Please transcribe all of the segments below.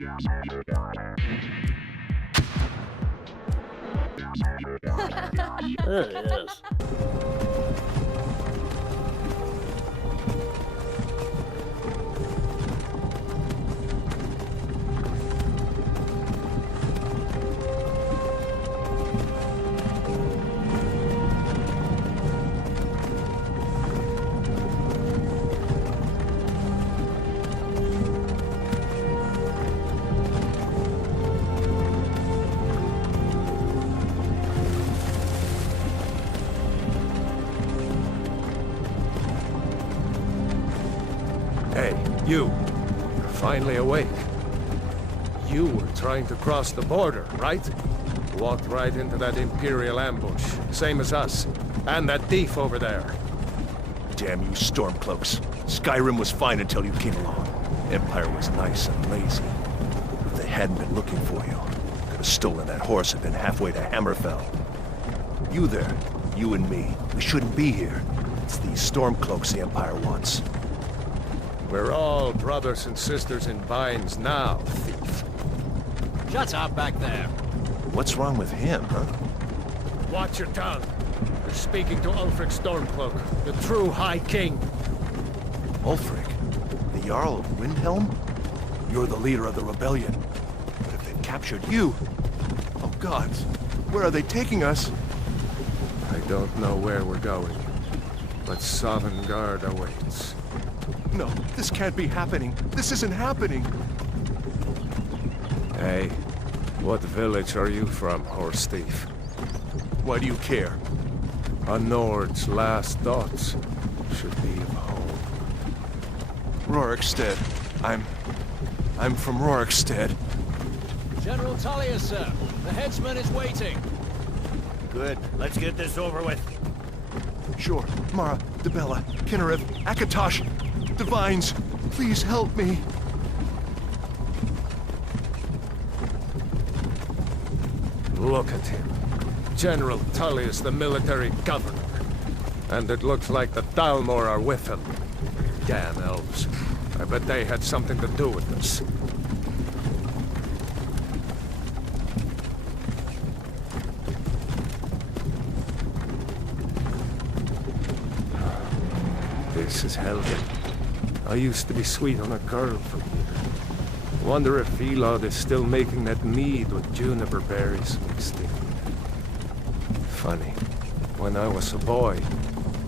Yes. Hey, you. You're finally awake. You were trying to cross the border, right? Walked right into that Imperial ambush, same as us. And that thief over there. Damn you Stormcloaks. Skyrim was fine until you came along. Empire was nice and lazy. If they hadn't been looking for you, could have stolen that horse and been halfway to Hammerfell. You there, you and me, we shouldn't be here. It's these Stormcloaks the Empire wants. We're all brothers and sisters in binds now, thief. Shut up back there. What's wrong with him, huh? Watch your tongue. You're speaking to Ulfric Stormcloak, the true High King. Ulfric? The Jarl of Windhelm? You're the leader of the rebellion. But if they've captured you... Oh gods, where are they taking us? I don't know where we're going, but Sovngarde awaits. No, this can't be happening. This isn't happening. Hey, what village are you from, horse thief? Why do you care? A Nord's last thoughts should be of home. Rorikstead. I'm from Rorikstead. General Tullius, sir. The headsman is waiting. Good. Let's get this over with. Sure. Mara, Dibella, Kinnereth, Akatosh, Divines, please help me. Look at him. General Tullius, the military governor. And it looks like the Thalmor are with him. Damn elves. I bet they had something to do with this. This is Helgen. I used to be sweet on a girl from here. Wonder if Elod is still making that mead with juniper berries mixed in. Funny. When I was a boy,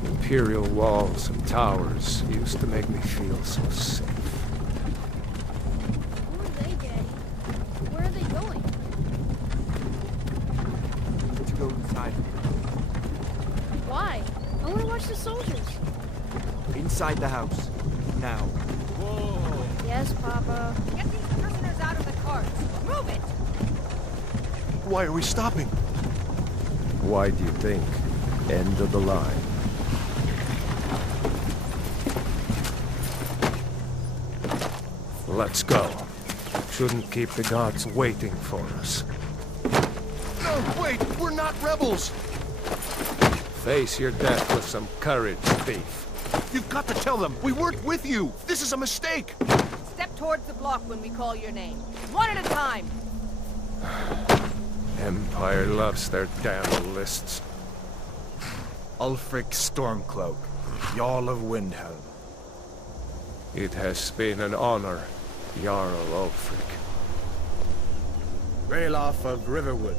Imperial walls and towers used to make me feel so safe. Who are they, Daddy? Where are they going? To go inside. Why? I want to watch the soldiers. Inside the house. Now. Whoa! Yes, Papa. Get these prisoners out of the carts. Move it! Why are we stopping? Why do you think? End of the line. Let's go. Shouldn't keep the gods waiting for us. No, wait! We're not rebels! Face your death with some courage, thief. You've got to tell them! We weren't with you! This is a mistake! Step towards the block when we call your name. One at a time. Empire loves their damn lists. Ulfric Stormcloak, Jarl of Windhelm. It has been an honor, Jarl Ulfric. Ralof of Riverwood.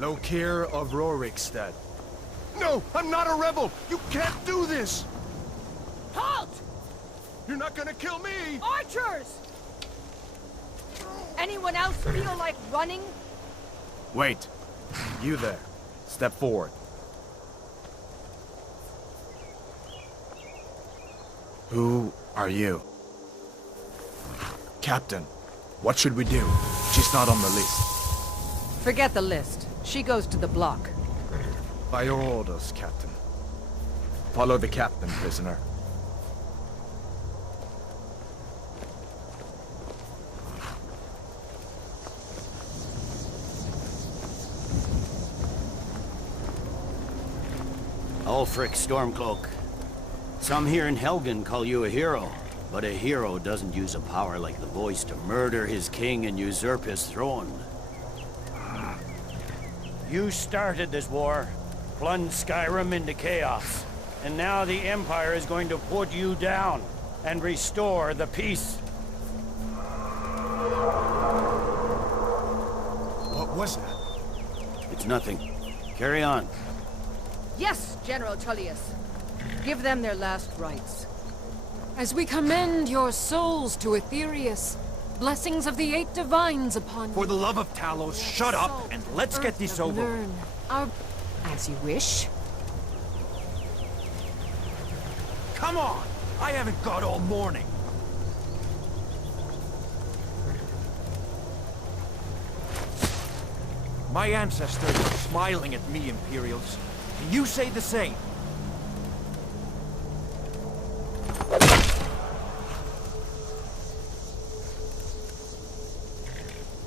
Lokir of Rorikstead. No! I'm not a rebel! You can't do this! Halt! You're not gonna kill me! Archers! Anyone else feel like running? Wait. You there. Step forward. Who are you? Captain, what should we do? She's not on the list. Forget the list. She goes to the block. By your orders, Captain. Follow the captain, prisoner. Ulfric Stormcloak. Some here in Helgen call you a hero, but a hero doesn't use a power like the voice to murder his king and usurp his throne. You started this war, plunged Skyrim into chaos, and now the Empire is going to put you down and restore the peace. What was that? It's nothing. Carry on. Yes, General Tullius. Give them their last rites. As we commend your souls to Aetherius, blessings of the 8 divines upon you. For the love of Talos, shut up and let's get this over. Learn our... As you wish. Come on! I haven't got all morning. My ancestors are smiling at me, Imperials. Can you say the same?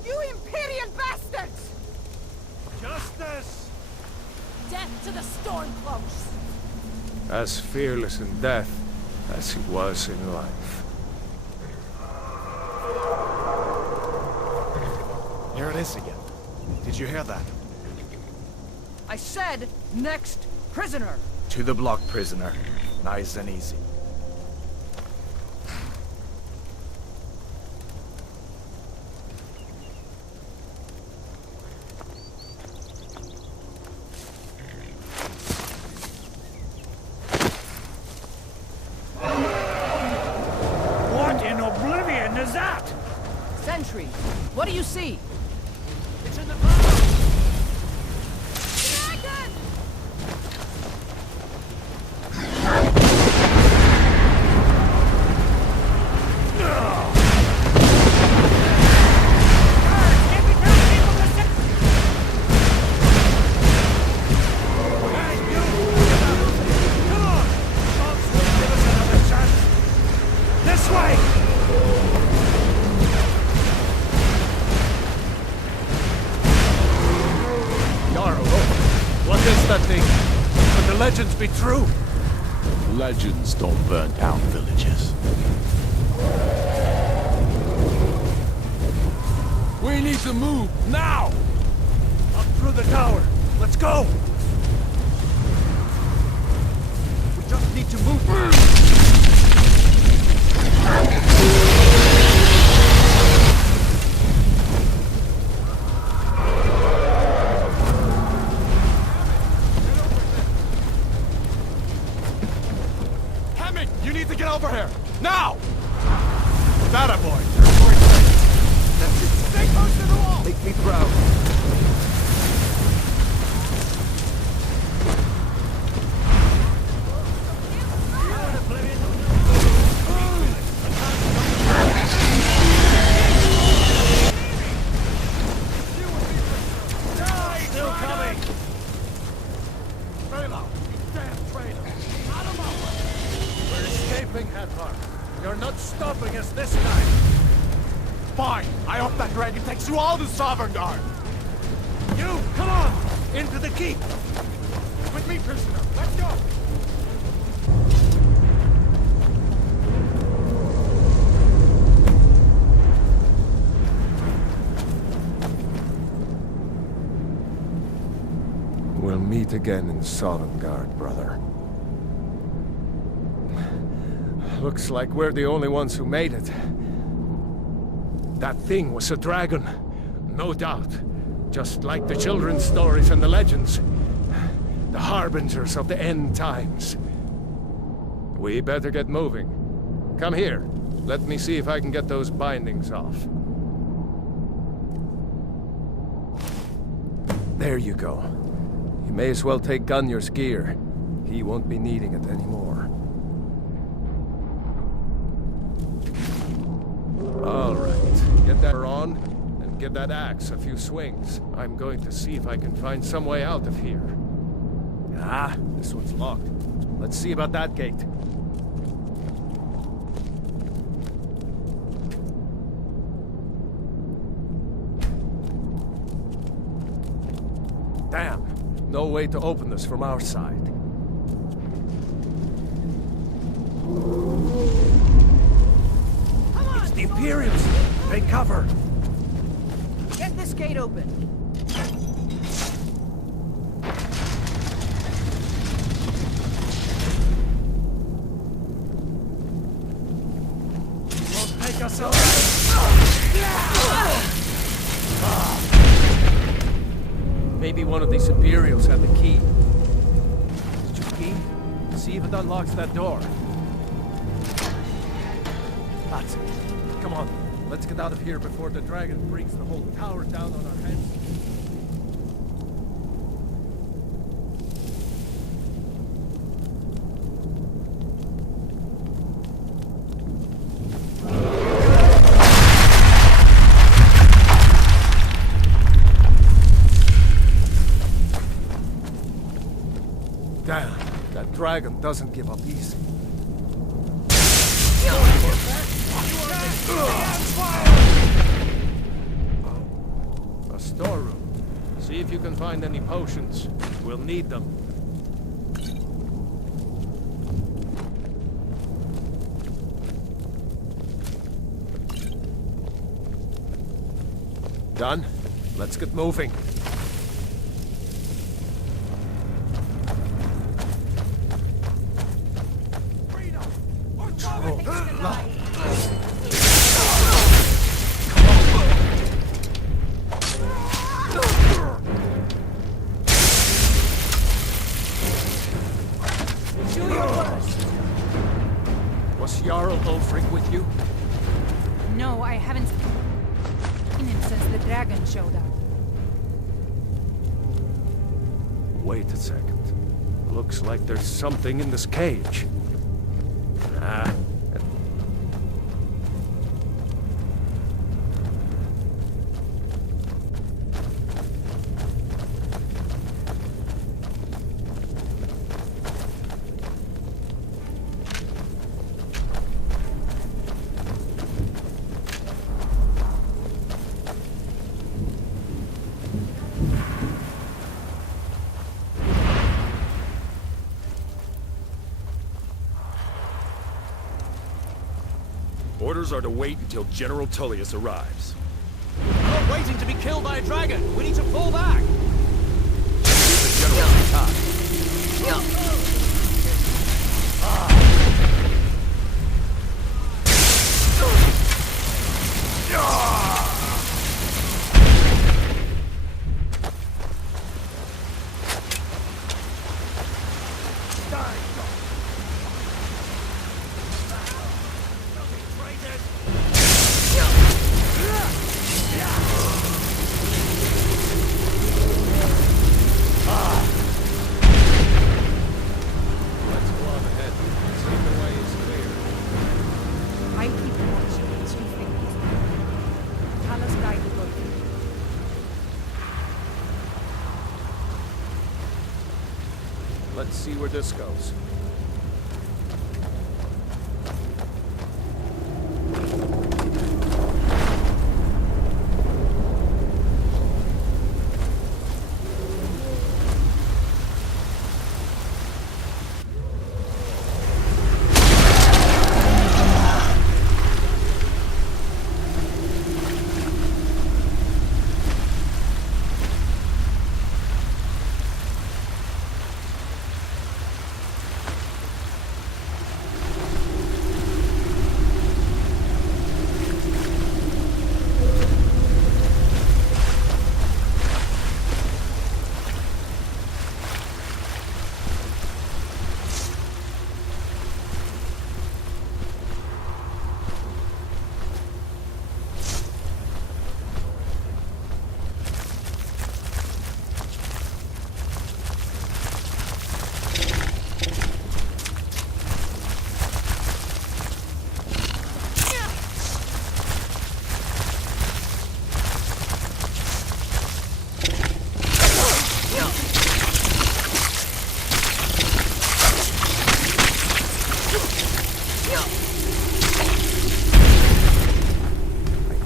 You Imperial bastards! Justice! Death to the Stormcloaks! As fearless in death as he was in life. Here it is again. Did you hear that? I said, next prisoner! To the block, prisoner. Nice and easy. What in oblivion is that? Sentry, what do you see? It's in the Dragon! This way! Jarl, what is that thing? Could the legends be true? Legends don't burn down villages. We need to move, now! Up through the tower. Let's go! We just need to move. Hammond, you need to get over here! Now! That a boy! That's it! Stay close to the wall! Make me proud. Still coming! Serena, you damn traitor! Out of my way! We're escaping, Hathor. You're not stopping us this time. Fine! I hope that dragon takes you all to Sovereign Guard! You, come on! Into the keep! With me, prisoner! Let's go! We'll meet again in Sovngarde, brother. Looks like we're the only ones who made it. That thing was a dragon, no doubt. Just like the children's stories and the legends. The harbingers of the end times. We better get moving. Come here. Let me see if I can get those bindings off. There you go. You may as well take Gunjar's gear. He won't be needing it anymore. All right. Get that on, and give that axe a few swings. I'm going to see if I can find some way out of here. Ah, this one's locked. Let's see about that gate. Damn. No way to open this from our side. Imperials! Take cover! Get this gate open. Won't take us alive! Maybe one of these Imperials had the key. Did you key? See if it unlocks that door. That's it. Come on, let's get out of here before the dragon brings the whole tower down on our heads. Damn, that dragon doesn't give up easy. A storeroom. See if you can find any potions. We'll need them. Done? Let's get moving. Was Jarl Ulfric with you? No, I haven't seen him since the dragon showed up. Wait a second. Looks like there's something in this cage. Ah. Orders are to wait until General Tullius arrives. We're not waiting to be killed by a dragon. We need to fall back. Give the general some time. I keep watching these two things. Talos guide the way. Let's see where this goes.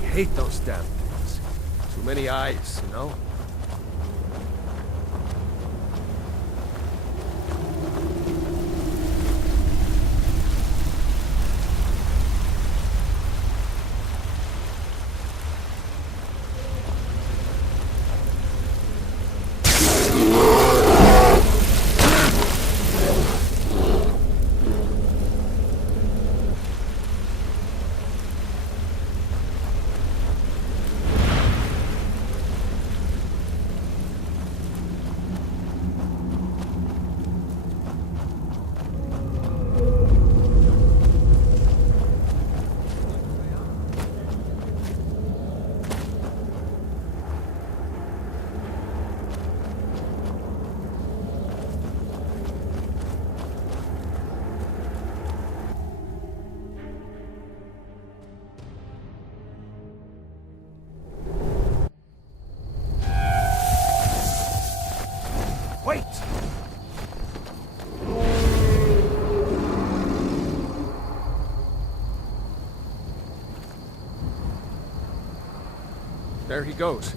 I hate those damn things. Too many eyes, you know? There he goes.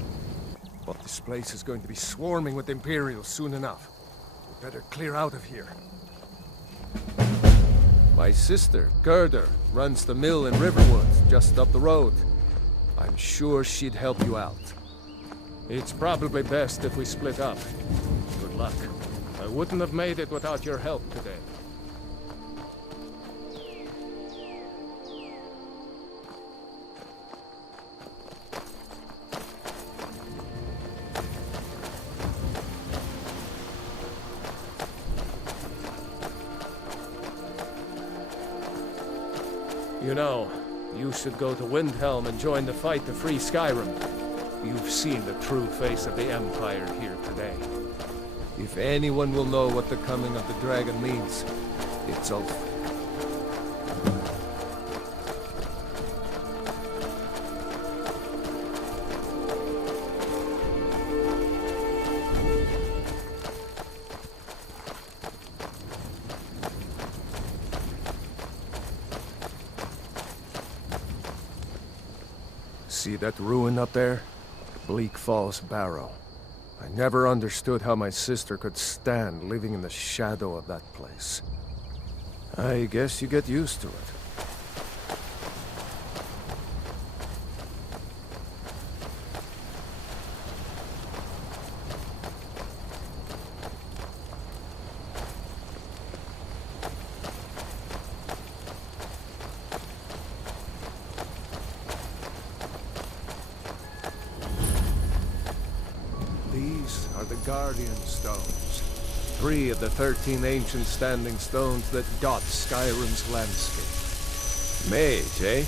But this place is going to be swarming with Imperials soon enough. We better clear out of here. My sister, Gerda, runs the mill in Riverwood, just up the road. I'm sure she'd help you out. It's probably best if we split up. Good luck. I wouldn't have made it without your help today. You know, you should go to Windhelm and join the fight to free Skyrim. You've seen the true face of the Empire here today. If anyone will know what the coming of the dragon means, it's Ulf. See that ruin up there? Bleak Falls Barrow. I never understood how my sister could stand living in the shadow of that place. I guess you get used to it. These are the Guardian Stones. 3 of the 13 ancient standing stones that dot Skyrim's landscape. Mage, eh?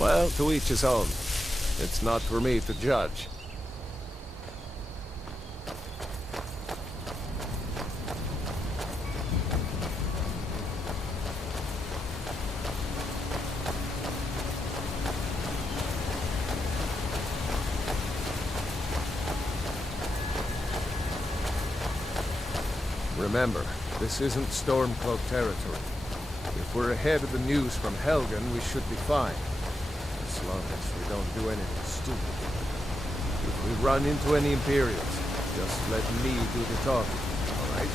Well, to each his own. It's not for me to judge. Remember, this isn't Stormcloak territory. If we're ahead of the news from Helgen, we should be fine. As long as we don't do anything stupid. If we run into any Imperials, just let me do the talking, all right?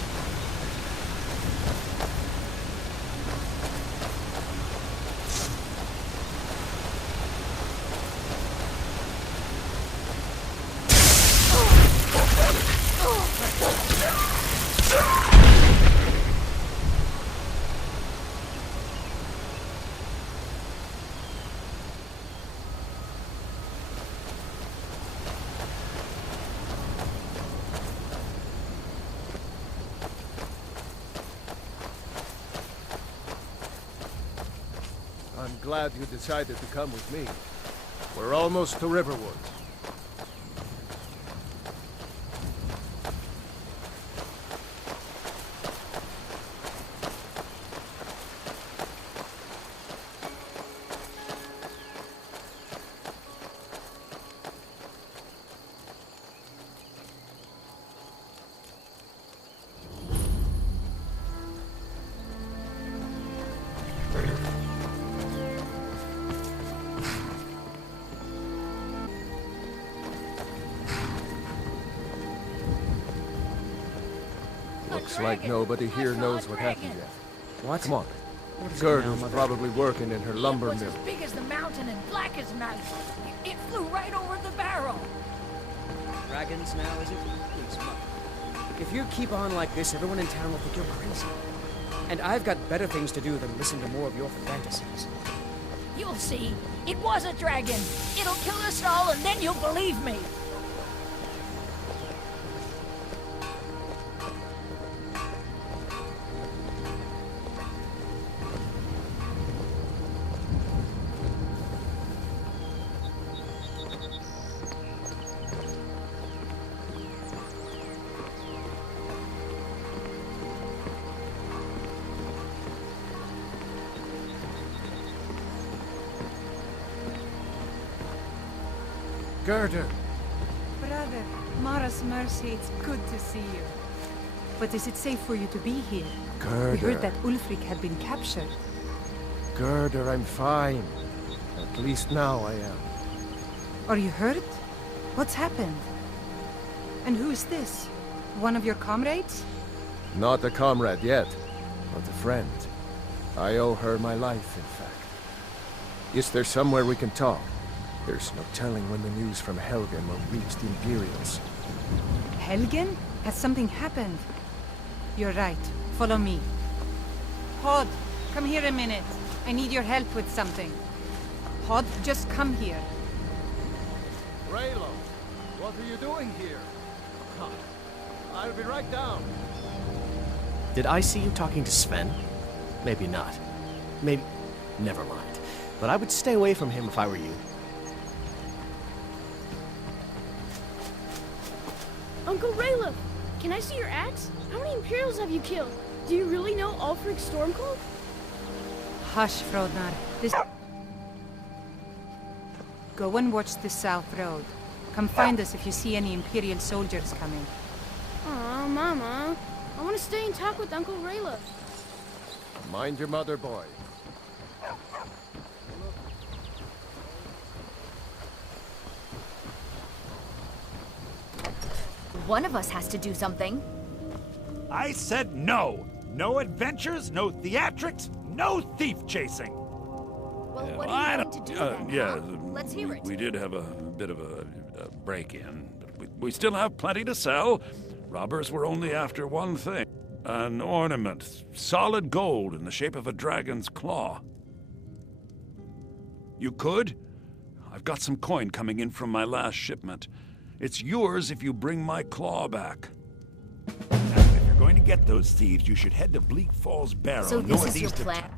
I'm glad you decided to come with me. We're almost to Riverwood. Looks like nobody here knows what happened yet. What? Come on. What is Gerda's going on, Mother? probably working in her lumber It was mill. as big as the mountain and black as night. It flew right over the barrel. Dragons now, is it? Please, Mother. If you keep on like this, everyone in town will think you're crazy. And I've got better things to do than listen to more of your fantasies. You'll see. It was a dragon. It'll kill us all, and then you'll believe me. Gerda! Brother, Mara's mercy, it's good to see you. But is it safe for you to be here? Gerda! We heard that Ulfric had been captured. Gerda, I'm fine. At least now I am. Are you hurt? What's happened? And who's this? One of your comrades? Not a comrade yet, but a friend. I owe her my life, in fact. Is there somewhere we can talk? There's no telling when the news from Helgen will reach the Imperials. Helgen? Has something happened? You're right. Follow me. Hod, come here a minute. I need your help with something. Hod, just come here. Raylo, what are you doing here? Huh. I'll be right down. Did I see you talking to Sven? Maybe not. Maybe... Never mind. But I would stay away from him if I were you. Uncle Raylo, can I see your axe? How many Imperials have you killed? Do you really know Ulfric Stormcold? Hush, Frodnar. This... Go and watch the South Road. Come find us if you see any Imperial soldiers coming. Aw, Mama. I want to stay and talk with Uncle Raylo. Mind your mother, boy. One of us has to do something. I said no! No adventures, no theatrics, no thief chasing! Well, what are you going to do then, huh? Let's hear it. We did have a bit of a break-in, but we still have plenty to sell. Robbers were only after one thing. An ornament, solid gold in the shape of a dragon's claw. You could? I've got some coin coming in from my last shipment. It's yours if you bring my claw back. Now, if you're going to get those thieves, you should head to Bleak Falls Barrow. So this is your plan?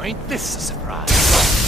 Ain't this a surprise?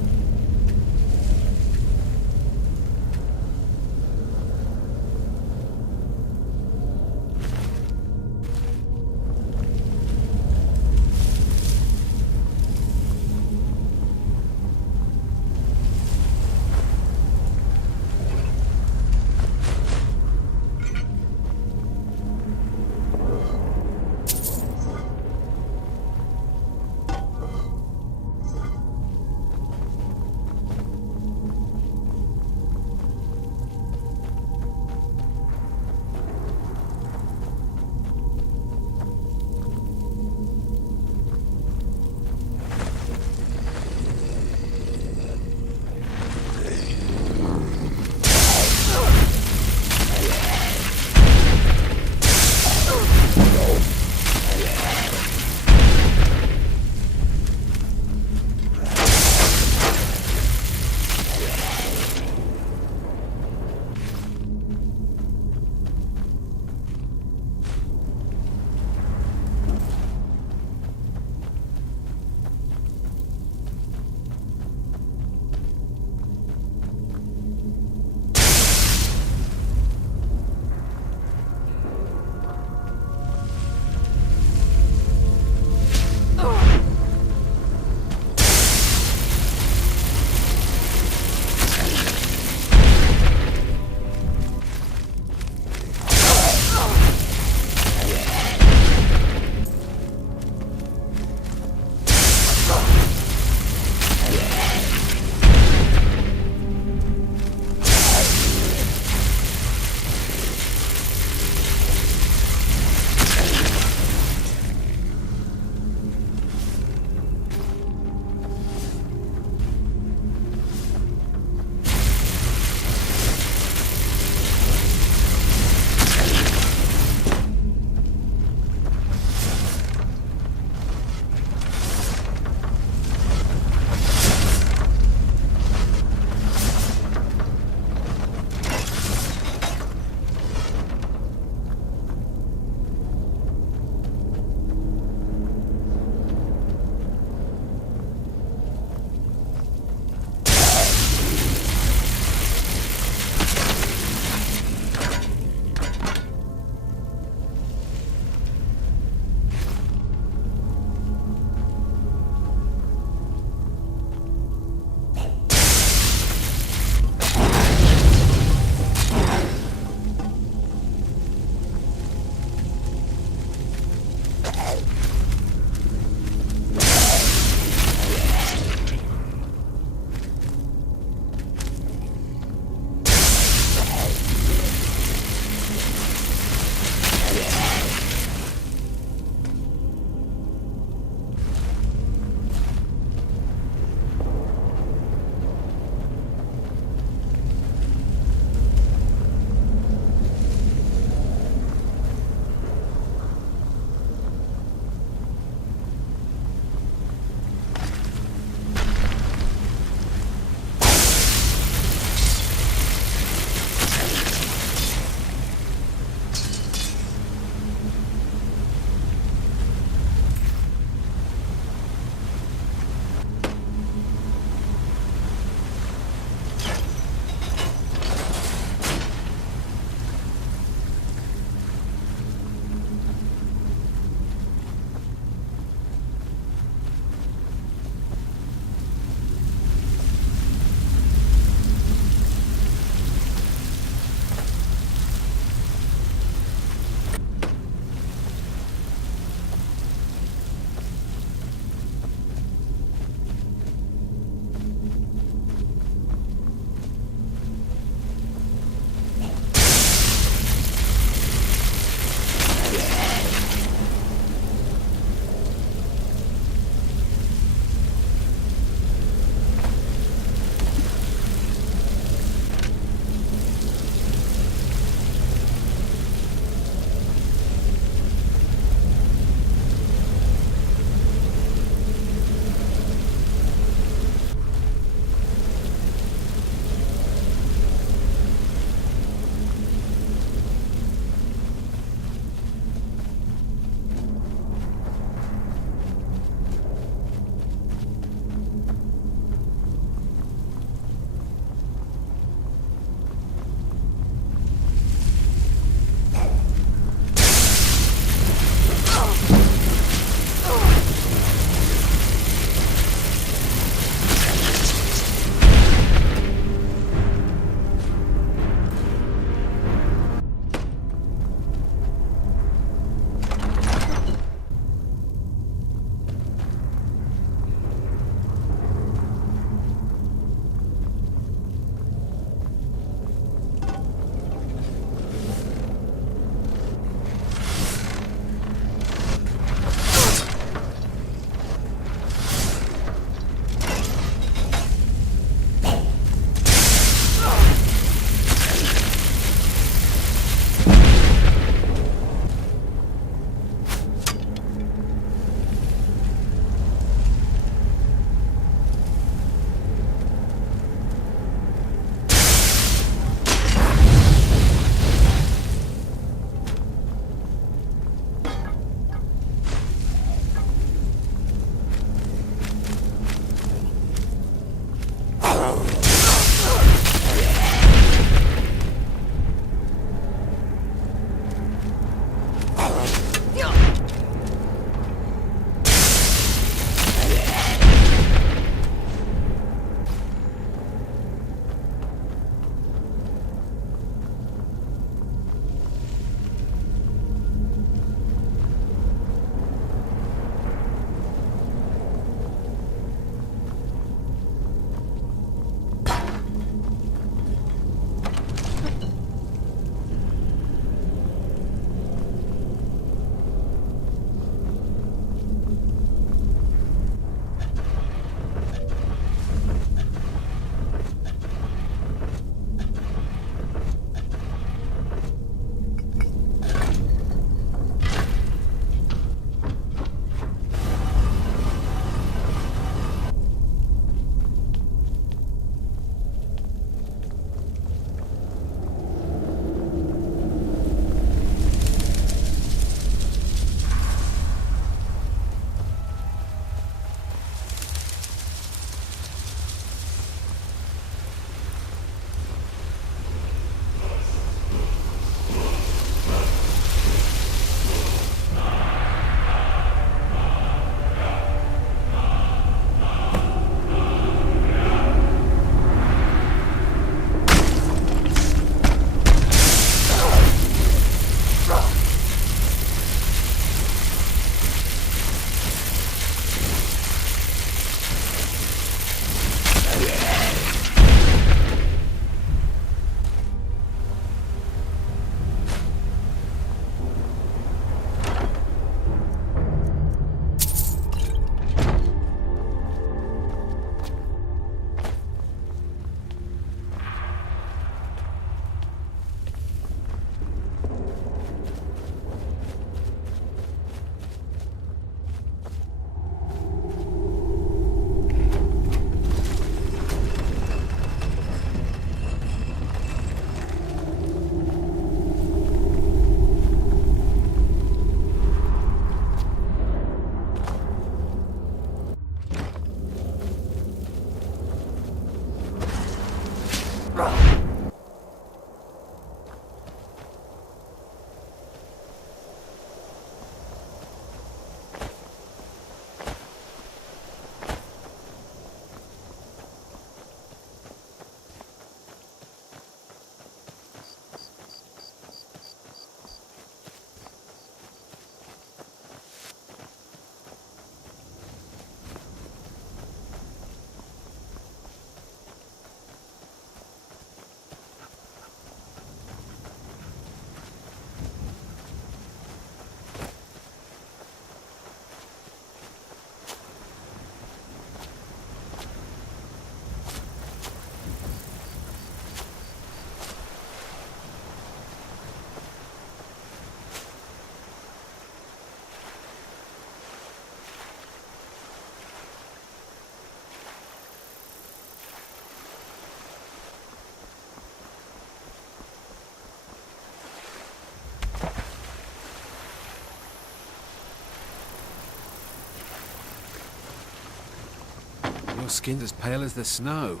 Your skin's as pale as the snow.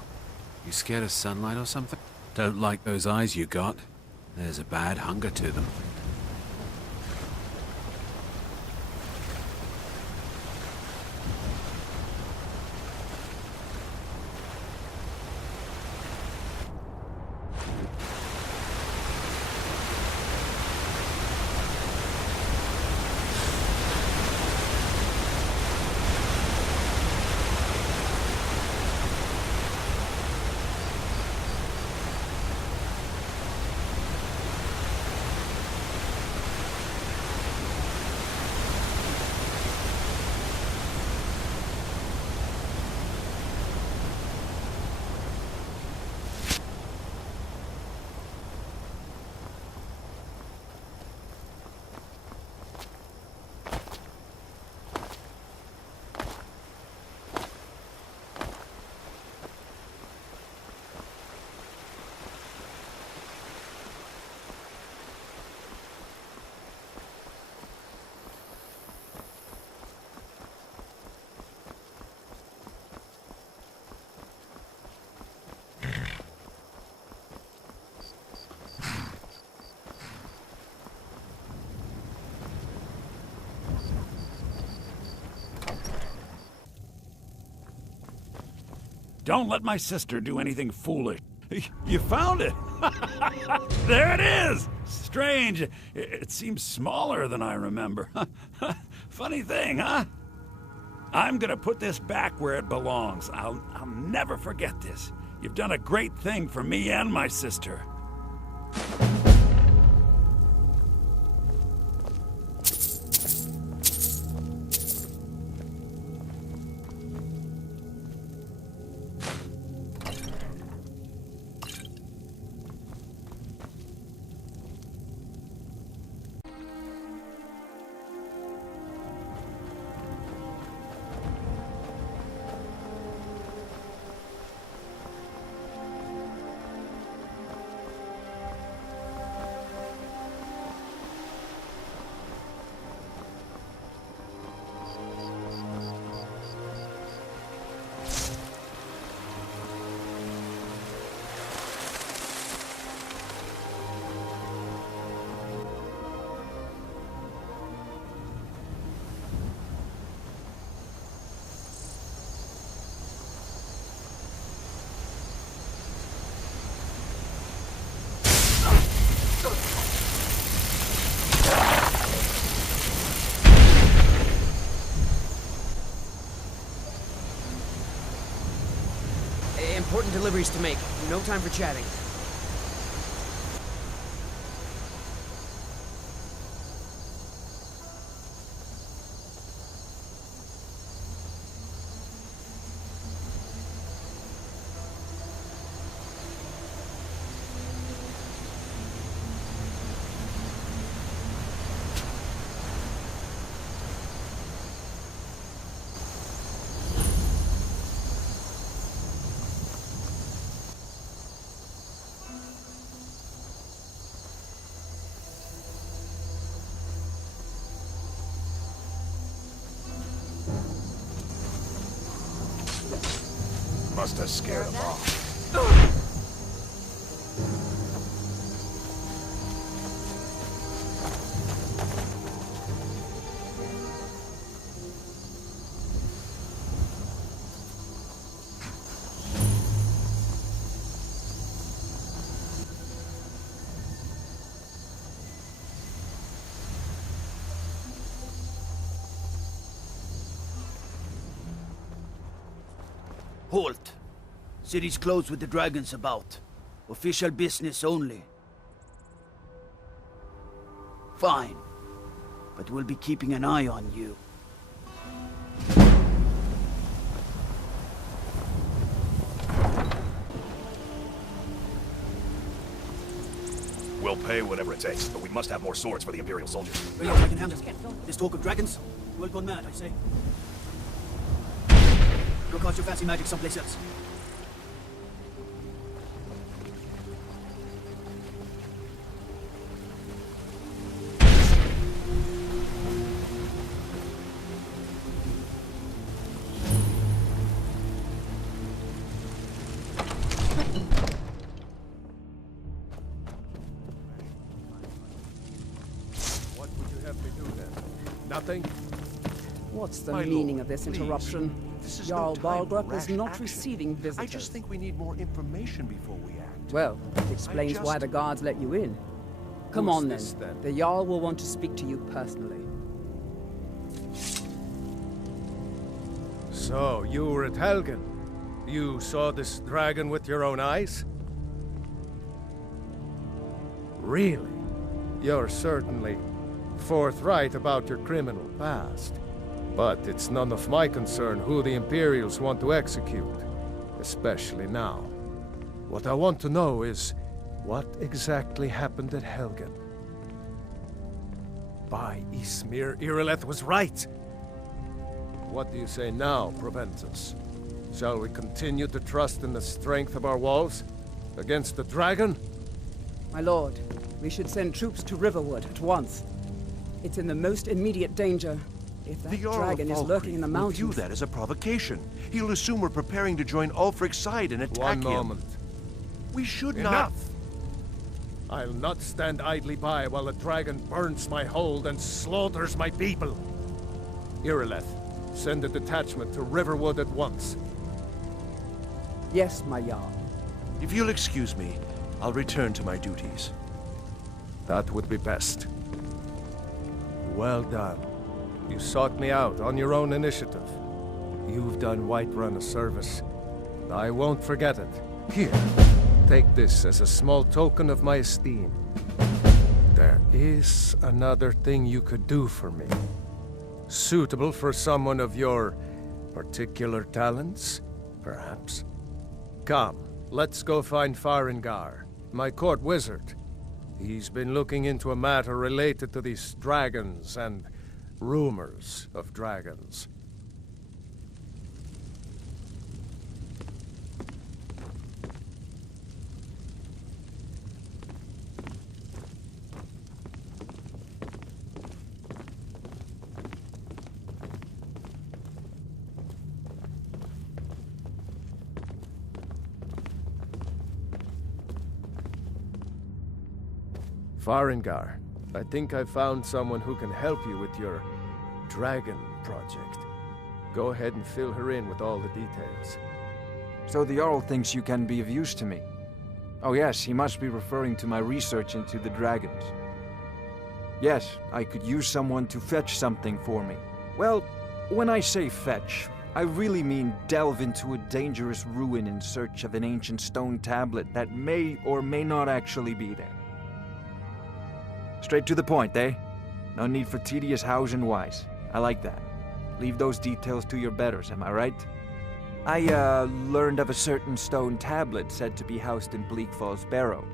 You scared of sunlight or something? Don't like those eyes you got. There's a bad hunger to them. Don't let my sister do anything foolish. You found it! There it is! Strange. It seems smaller than I remember. Funny thing, huh? I'm gonna put this back where it belongs. I'll never forget this. You've done a great thing for me and my sister. Important deliveries to make. No time for chatting. Must have scared them off. Halt! City's closed with the dragons about. Official business only. Fine. But we'll be keeping an eye on you. We'll pay whatever it takes, but we must have more swords for the Imperial soldiers. Bring out, I can handle it. This talk of dragons? Well gone mad, I say. Go cast your fancy magic someplace else. nothing? What's the My meaning lord, of this please. interruption? This is Jarl no time for Balgrup is rash not action. receiving visitors. I just think we need more information before we act. Well, it explains why the guards let you in. Come Who's on this, then. then? The Jarl will want to speak to you personally. So, you were at Helgen. You saw this dragon with your own eyes? Really? You're certainly forthright about your criminal past. But it's none of my concern who the Imperials want to execute, especially now. What I want to know is, what exactly happened at Helgen? By Ysmir, Irileth was right! What do you say now, Proventus? Shall we continue to trust in the strength of our walls? Against the dragon? My lord, we should send troops to Riverwood at once. It's in the most immediate danger. If that The Jarl dragon of is lurking in the Falkreath will mountains... view that as a provocation. He'll assume we're preparing to join Ulfric's side and attack him. One moment. We should Enough! not... I'll not stand idly by while the dragon burns my hold and slaughters my people. Irileth, send a detachment to Riverwood at once. Yes, my Jarl. If you'll excuse me, I'll return to my duties. That would be best. Well done. You sought me out on your own initiative. You've done Whiterun a service. I won't forget it. Here, take this as a small token of my esteem. There is another thing you could do for me. Suitable for someone of your particular talents, perhaps. Come, let's go find Farengar, my court wizard. He's been looking into a matter related to these dragons and rumors of dragons. Farengar, I think I've found someone who can help you with your dragon project. Go ahead and fill her in with all the details. So the Jarl thinks you can be of use to me. Oh yes, he must be referring to my research into the dragons. Yes, I could use someone to fetch something for me. Well, when I say fetch, I really mean delve into a dangerous ruin in search of an ancient stone tablet that may or may not actually be there. Straight to the point, eh? No need for tedious hows and whys. I like that. Leave those details to your betters, am I right? I, learned of a certain stone tablet said to be housed in Bleak Falls Barrow.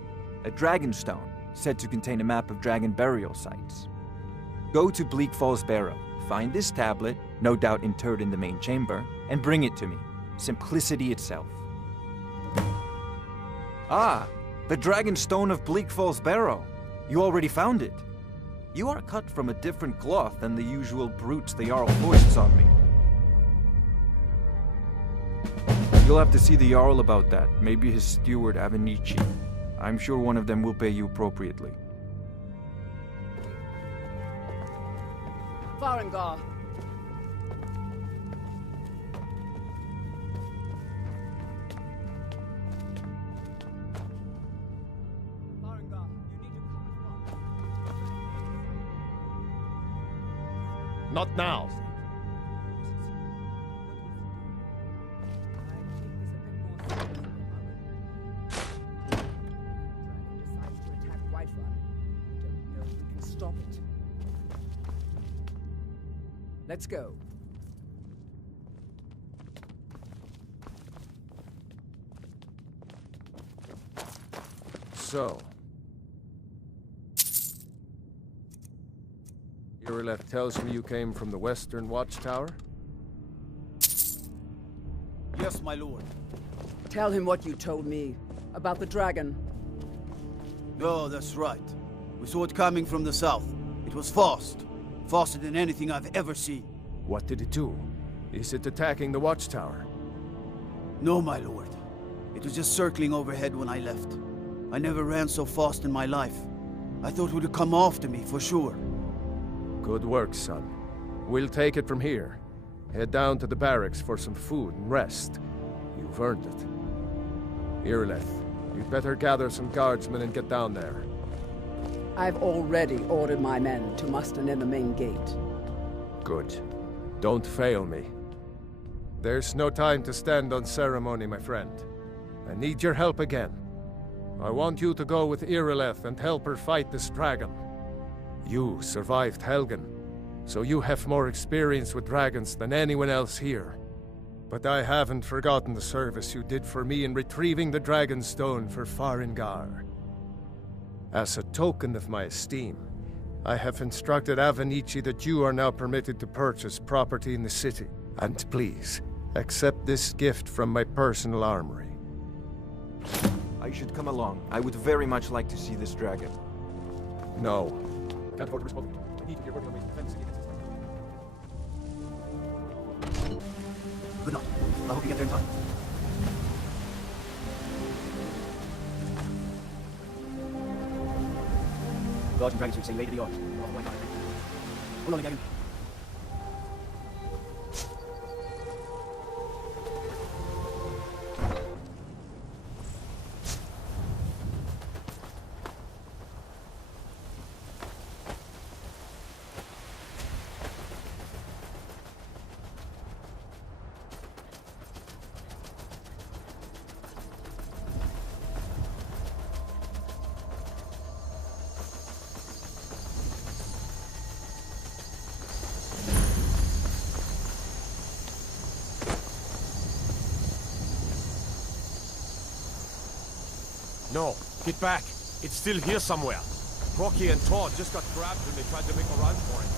A dragon stone, said to contain a map of dragon burial sites. Go to Bleak Falls Barrow, find this tablet, no doubt interred in the main chamber, and bring it to me. Simplicity itself. Ah, the dragon stone of Bleak Falls Barrow. You already found it. You are cut from a different cloth than the usual brutes the Jarl foists on me. You'll have to see the Jarl about that, maybe his steward Avenici. I'm sure one of them will pay you appropriately. Farengar. Not now. Stop it. Let's go. So, Irileth tells me you came from the Western Watchtower? Yes, my lord. Tell him what you told me about the dragon. Oh, that's right. We saw it coming from the south. It was fast. Faster than anything I've ever seen. What did it do? Is it attacking the Watchtower? No, my lord. It was just circling overhead when I left. I never ran so fast in my life. I thought it would come after me, for sure. Good work, son. We'll take it from here. Head down to the barracks for some food and rest. You've earned it. Irileth, you'd better gather some guardsmen and get down there. I've already ordered my men to muster near the main gate. Good. Don't fail me. There's no time to stand on ceremony, my friend. I need your help again. I want you to go with Irileth and help her fight this dragon. You survived Helgen, so you have more experience with dragons than anyone else here. But I haven't forgotten the service you did for me in retrieving the Dragon Stone for Farengar. As a token of my esteem, I have instructed Avenici that you are now permitted to purchase property in the city. And please, accept this gift from my personal armory. I should come along. I would very much like to see this dragon. No. I can't afford to risk both. I need to be working on my defense against this. Good luck. I hope you get there in time. Guards and dragons would say later the yard. Oh my god. Hold on, dragon. No, get back. It's still here somewhere. Rocky and Todd just got grabbed when they tried to make a run for it.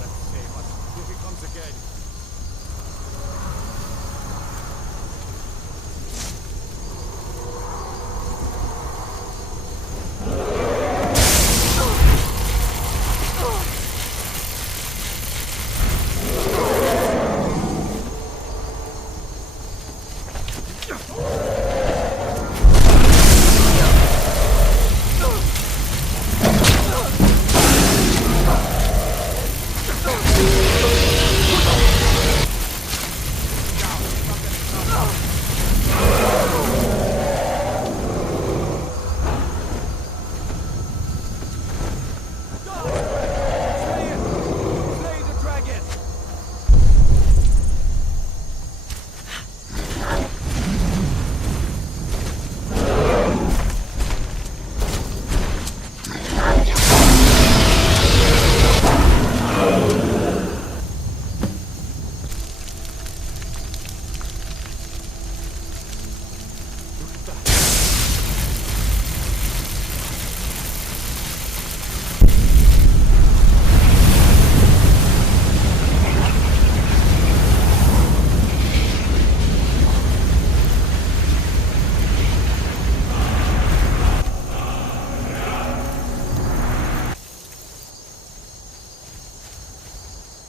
Let's save us. Here he comes again.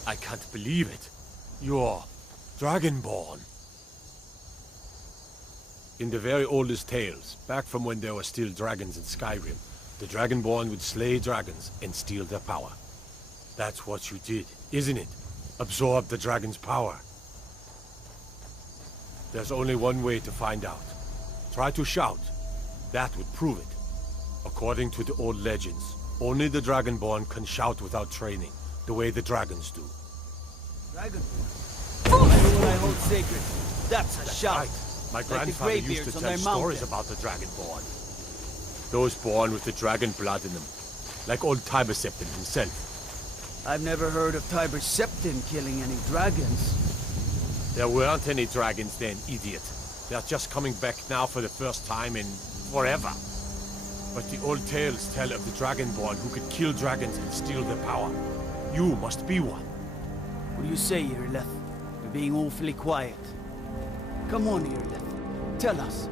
I can't believe it. You're Dragonborn. In the very oldest tales, back from when there were still dragons in Skyrim, the Dragonborn would slay dragons and steal their power. That's what you did, isn't it? Absorb the dragon's power. There's only one way to find out. Try to shout. That would prove it. According to the old legends, only the Dragonborn can shout without training, the way the dragons do. Dragonborn? I know what I hold sacred. That's a shout. Right. My Like grandfather the used to Greybeards on tell their stories mountain. about the Dragonborn. Those born with the dragon blood in them. Like old Tiber Septim himself. I've never heard of Tiber Septim killing any dragons. There weren't any dragons then, idiot. They're just coming back now for the first time in forever. But the old tales tell of the Dragonborn who could kill dragons and steal their power. You must be one. What do you say, Irileth? You're being awfully quiet. Come on, Irileth. Tell us,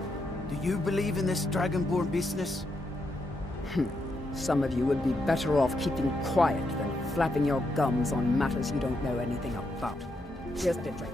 do you believe in this Dragonborn business? Some of you would be better off keeping quiet than flapping your gums on matters you don't know anything about. Here's the dead train.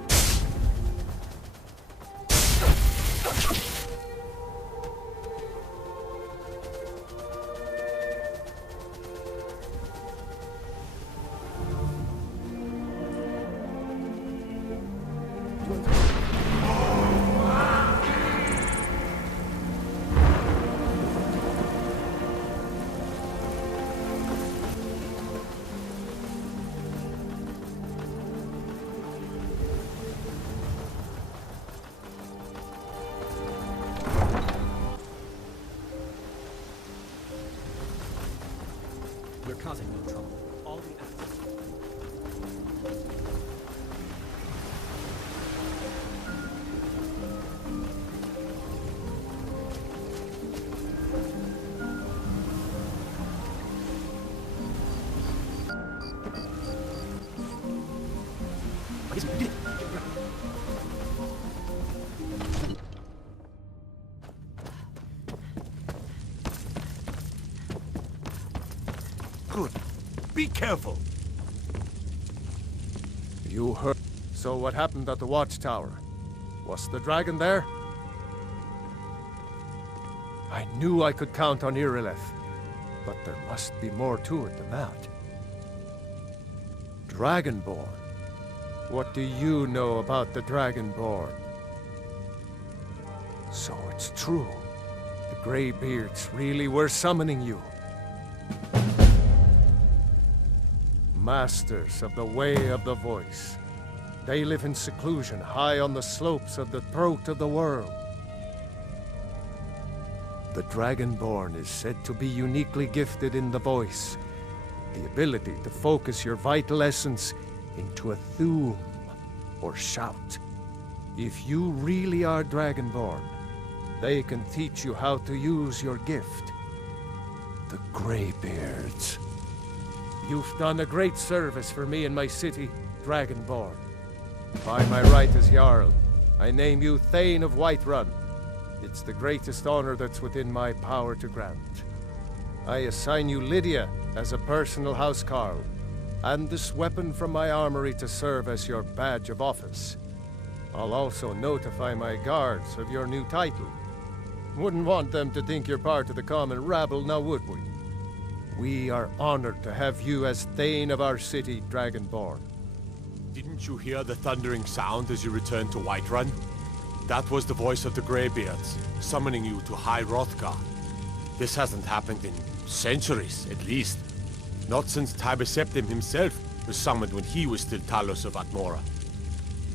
Good. Be careful. You heard. So what happened at the watchtower? Was the dragon there? I knew I could count on Irileth, but there must be more to it than that. Dragonborn. What do you know about the Dragonborn? So it's true. The Greybeards really were summoning you. Masters of the Way of the Voice. They live in seclusion high on the slopes of the throat of the world. The Dragonborn is said to be uniquely gifted in the voice, the ability to focus your vital essence into a thum, or shout. If you really are Dragonborn, they can teach you how to use your gift. The Greybeards. You've done a great service for me in my city, Dragonborn. By my right as Jarl, I name you Thane of Whiterun. It's the greatest honor that's within my power to grant. I assign you Lydia as a personal housecarl, and this weapon from my armory to serve as your badge of office. I'll also notify my guards of your new title. Wouldn't want them to think you're part of the common rabble, now would we? We are honored to have you as Thane of our city, Dragonborn. Didn't you hear the thundering sound as you returned to Whiterun? That was the voice of the Greybeards, summoning you to High Hrothgar. This hasn't happened in centuries, at least. Not since Tiber Septim himself was summoned when he was still Talos of Atmora.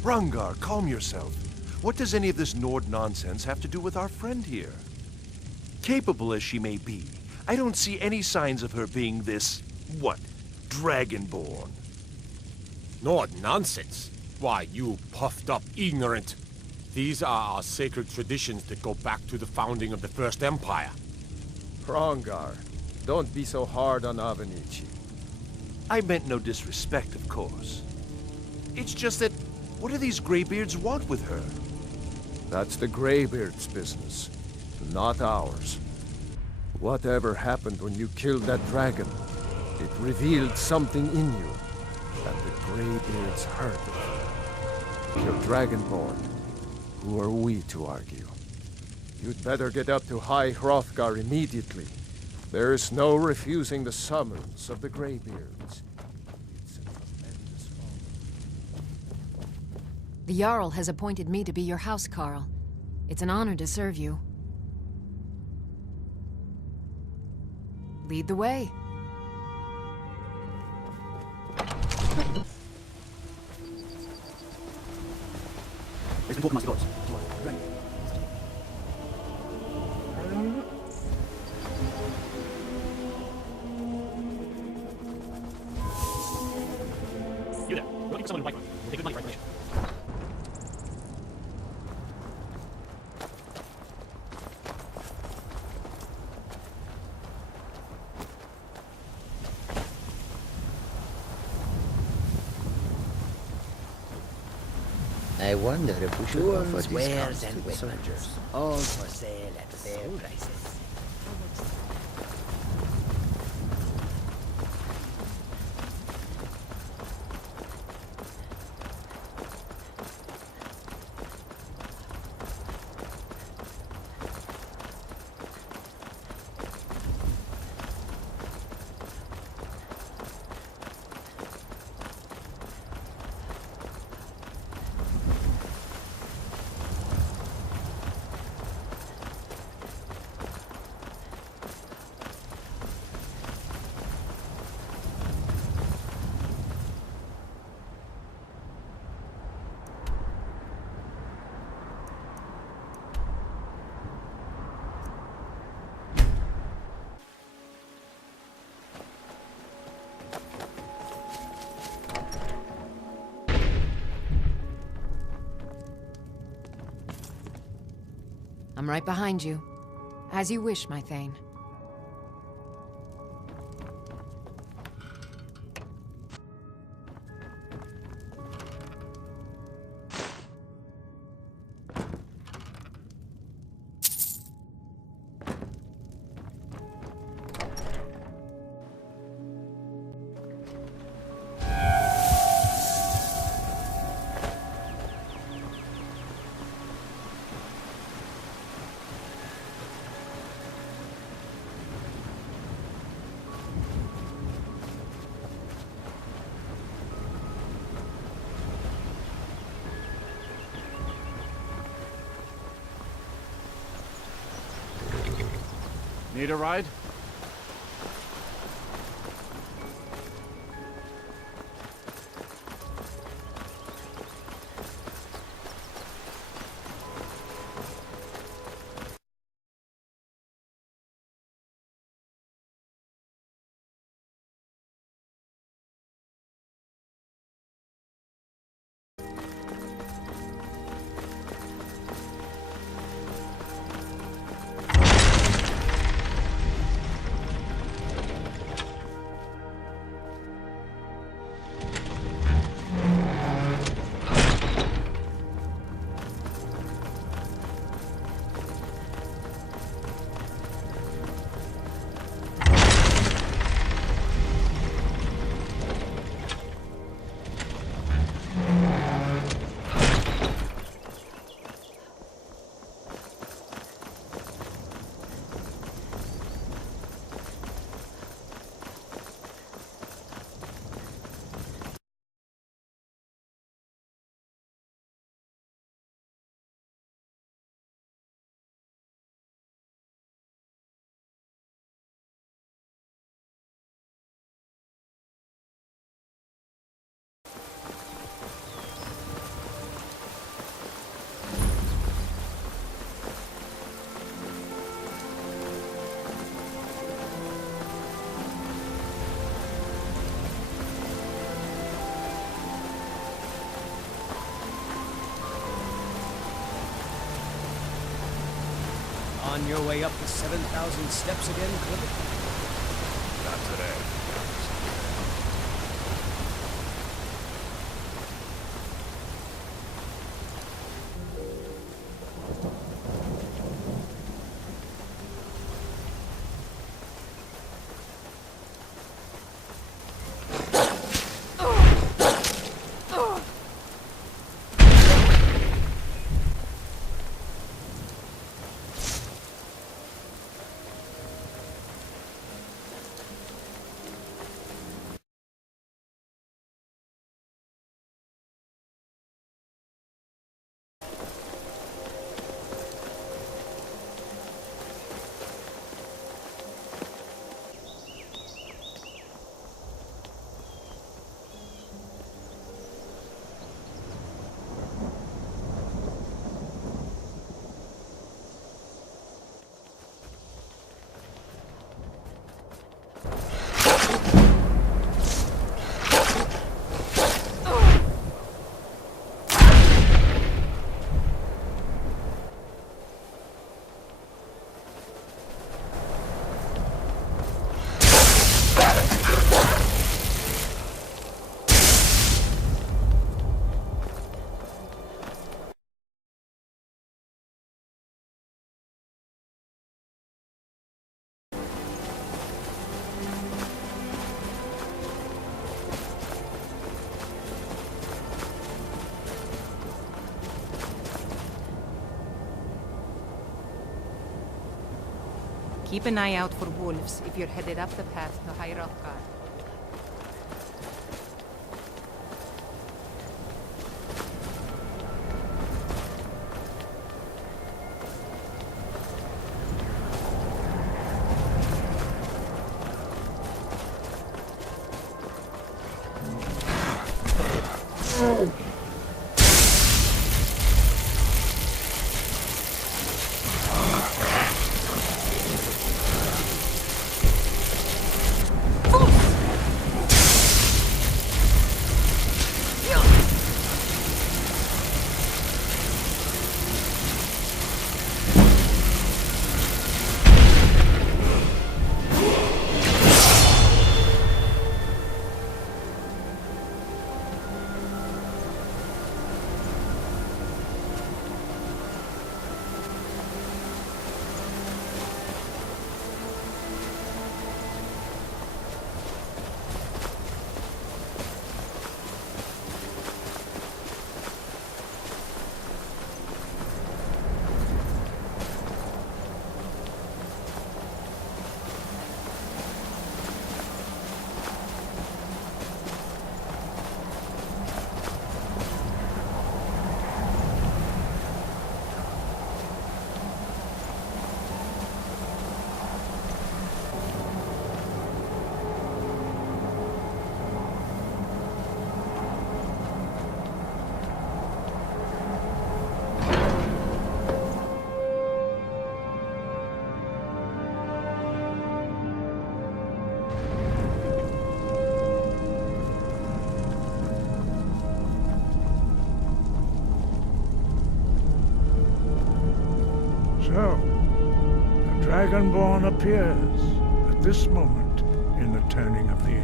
Hrongar, calm yourself. What does any of this Nord nonsense have to do with our friend here? Capable as she may be, I don't see any signs of her being this, Dragonborn. Nord nonsense? Why, you puffed up ignorant. These are our sacred traditions that go back to the founding of the First Empire. Hrongar, don't be so hard on Avenici. I meant no disrespect, of course. It's just that, what do these Greybeards want with her? That's the Greybeards' business, not ours. Whatever happened when you killed that dragon, it revealed something in you, and the Greybeards heard it. You're Dragonborn. Who are we to argue? You'd better get up to High Hrothgar immediately. There is no refusing the summons of the Greybeards. It's a tremendous honor. The Jarl has appointed me to be your housecarl. It's an honor to serve you. Lead the way. There's been my gods. You there. We're looking for someone in Whiterun. We'll take good money for information. I wonder if we should offer Tools, wares, discounts and to the soldiers. all for sale at fair prices. I'm right behind you. As you wish, my Thane. Need a ride? On your way up the 7,000 steps again, Clifford? Not today. Keep an eye out for wolves if you're headed up the path to High Rothgar. Dragonborn appears at this moment in the turning of the age.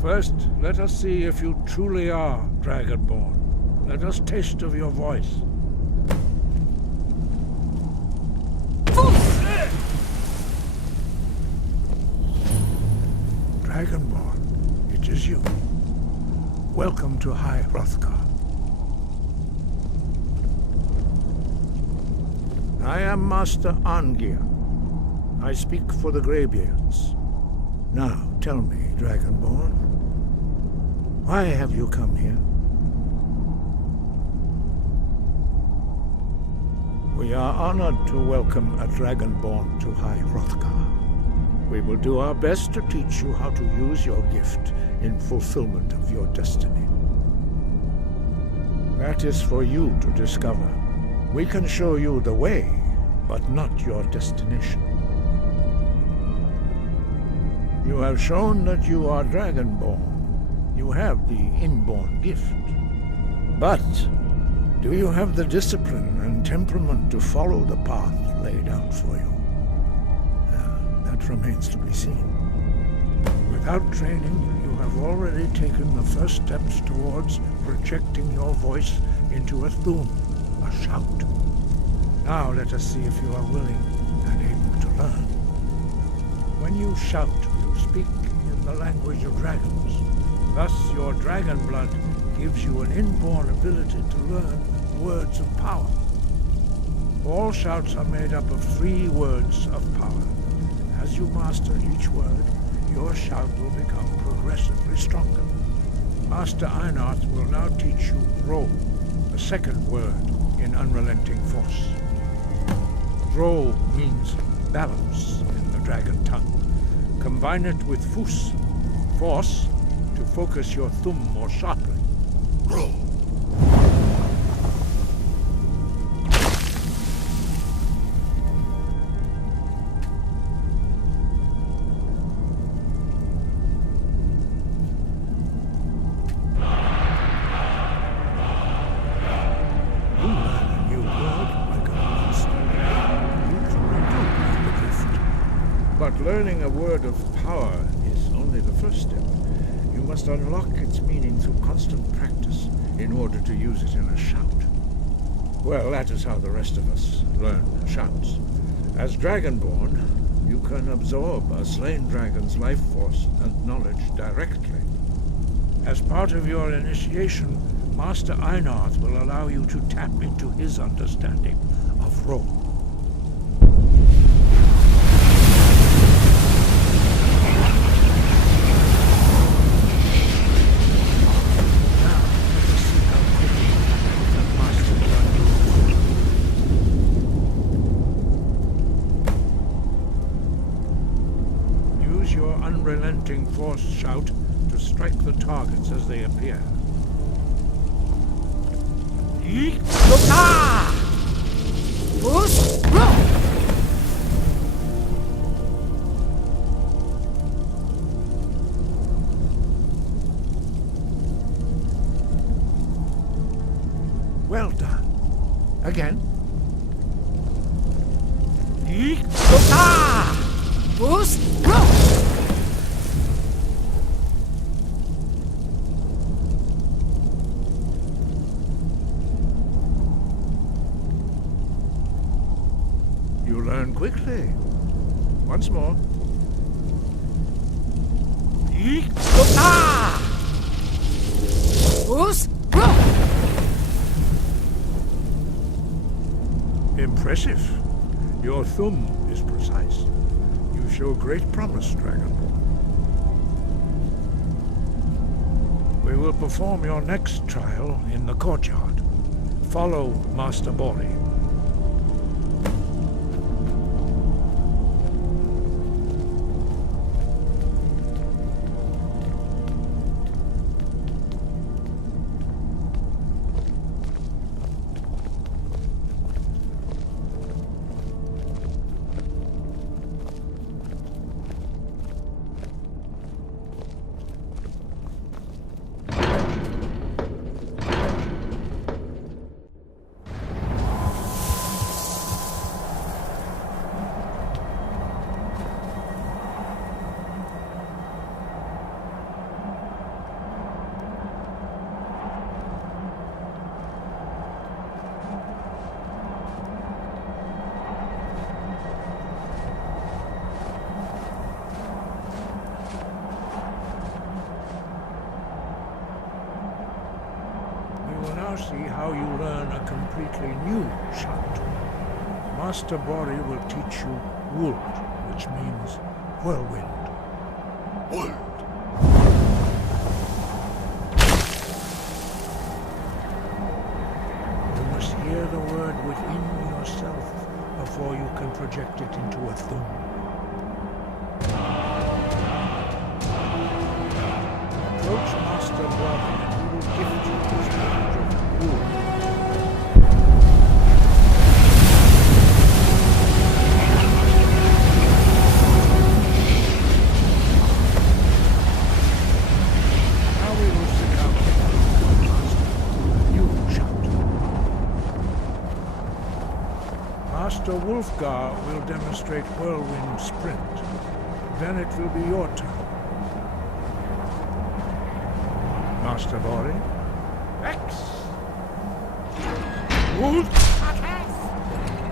First, let us see if you truly are Dragonborn. Let us taste of your voice. Dragonborn, it is you. Welcome to High Hrothgar. I am Master Arngeir. I speak for the Greybeards. Now, tell me, Dragonborn, why have you come here? We are honored to welcome a Dragonborn to High Hrothgar. We will do our best to teach you how to use your gift in fulfillment of your destiny. That is for you to discover. We can show you the way, but not your destination. You have shown that you are Dragonborn. You have the inborn gift. But do you have the discipline and temperament to follow the path laid out for you? That remains to be seen. Without training, you have already taken the first steps towards projecting your voice into a thum, a shout. Now let us see if you are willing and able to learn. When you shout, you speak in the language of dragons. Thus, your dragon blood gives you an inborn ability to learn words of power. All shouts are made up of 3 words of power. As you master each word, your shout will become progressively stronger. Master Einarth will now teach you Ro, the second word in Unrelenting Force. Ro means balance in the dragon tongue. Combine it with Fus, force, to focus your thumb more sharply. Ro. Learning a word of power is only the first step. You must unlock its meaning through constant practice in order to use it in a shout. Well, that is how the rest of us learn shouts. As Dragonborn, you can absorb a slain dragon's life force and knowledge directly. As part of your initiation, Master Einarth will allow you to tap into his understanding of Ro. Unrelenting force shout to strike the targets as they appear. Well done. Again. You learn quickly. Once more. Impressive. Your thumb is precise. You show great promise, Dragonborn. We will perform your next trial in the courtyard. Follow Master Bori. now see how you learn a completely new shot. Master Bori will teach you Wold, which means whirlwind. Wold. You must hear the word within yourself before you can project it into a thum. Approach Master Bori and he will gift you his knowledge of Wold. Master Wolfgar will demonstrate Whirlwind Sprint. Then it will be your turn. Master Bori. X! Wolf!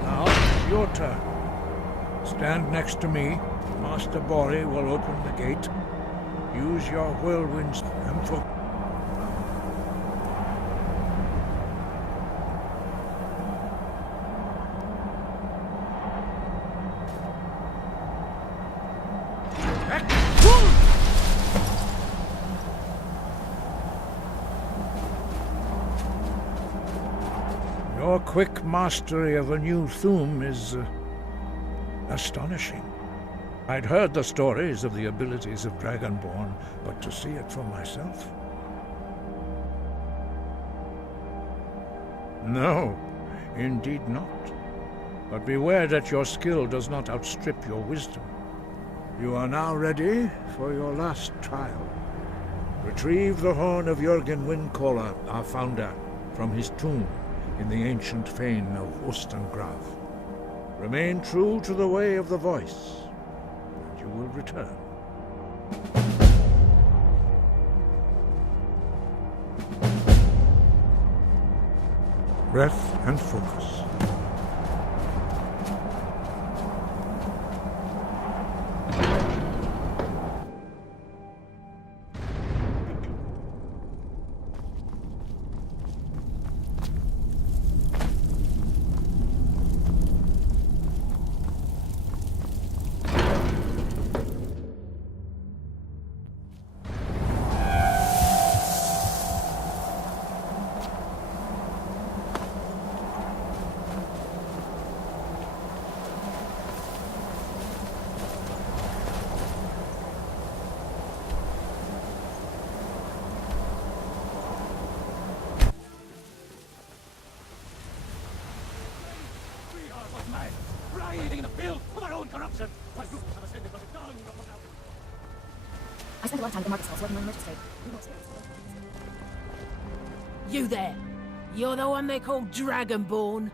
Now it's your turn. Stand next to me. Master Bori will open the gate. Use your whirlwinds and for... Your quick mastery of a new thum is astonishing. I'd heard the stories of the abilities of Dragonborn, but to see it for myself? No, indeed not. But beware that your skill does not outstrip your wisdom. You are now ready for your last trial. Retrieve the horn of Jürgen Windcaller, our founder, from his tomb in the ancient fane of Ustengrav. Remain true to the way of the voice, and you will return. Breath and focus. I spent a lot of time at the market stall, so I can learn merchant trade. You there! You're the one they call Dragonborn?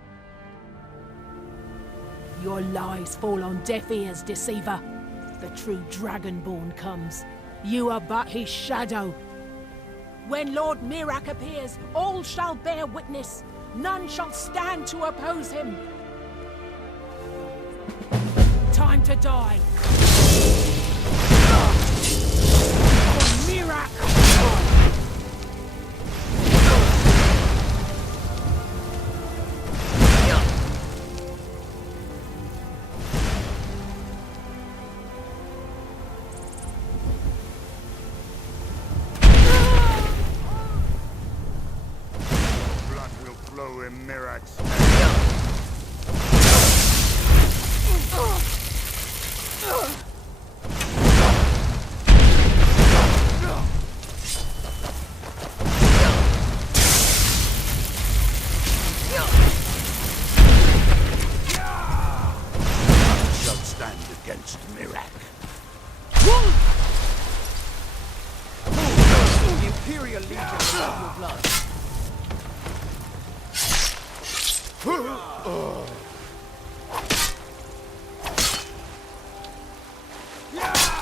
Your lies fall on deaf ears, deceiver. The true Dragonborn comes. You are but his shadow. When Lord Mirak appears, all shall bear witness. None shall stand to oppose him. Time to die. For Mirak!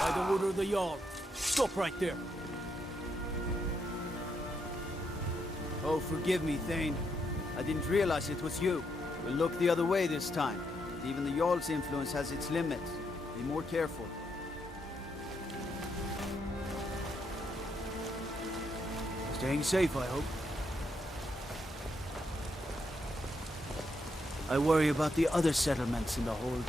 By the order of the Jarl. Stop right there. Oh, forgive me, Thane. I didn't realize it was you. We'll look the other way this time. Even the Jarl's influence has its limits. Be more careful. Staying safe, I hope. I worry about the other settlements in the hold.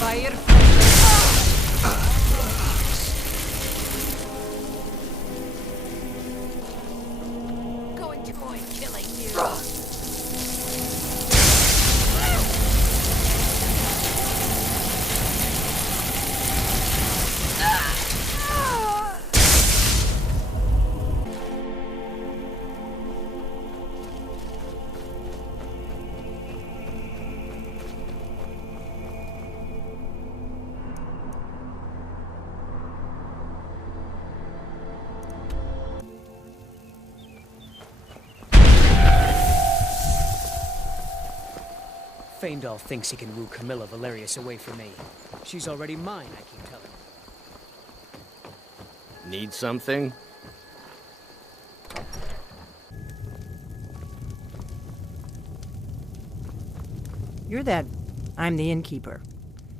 Fire. Going to avoid killing you. Faendal thinks he can woo Camilla Valerius away from me. She's already mine, I keep telling him. Need something? You're that... I'm the innkeeper.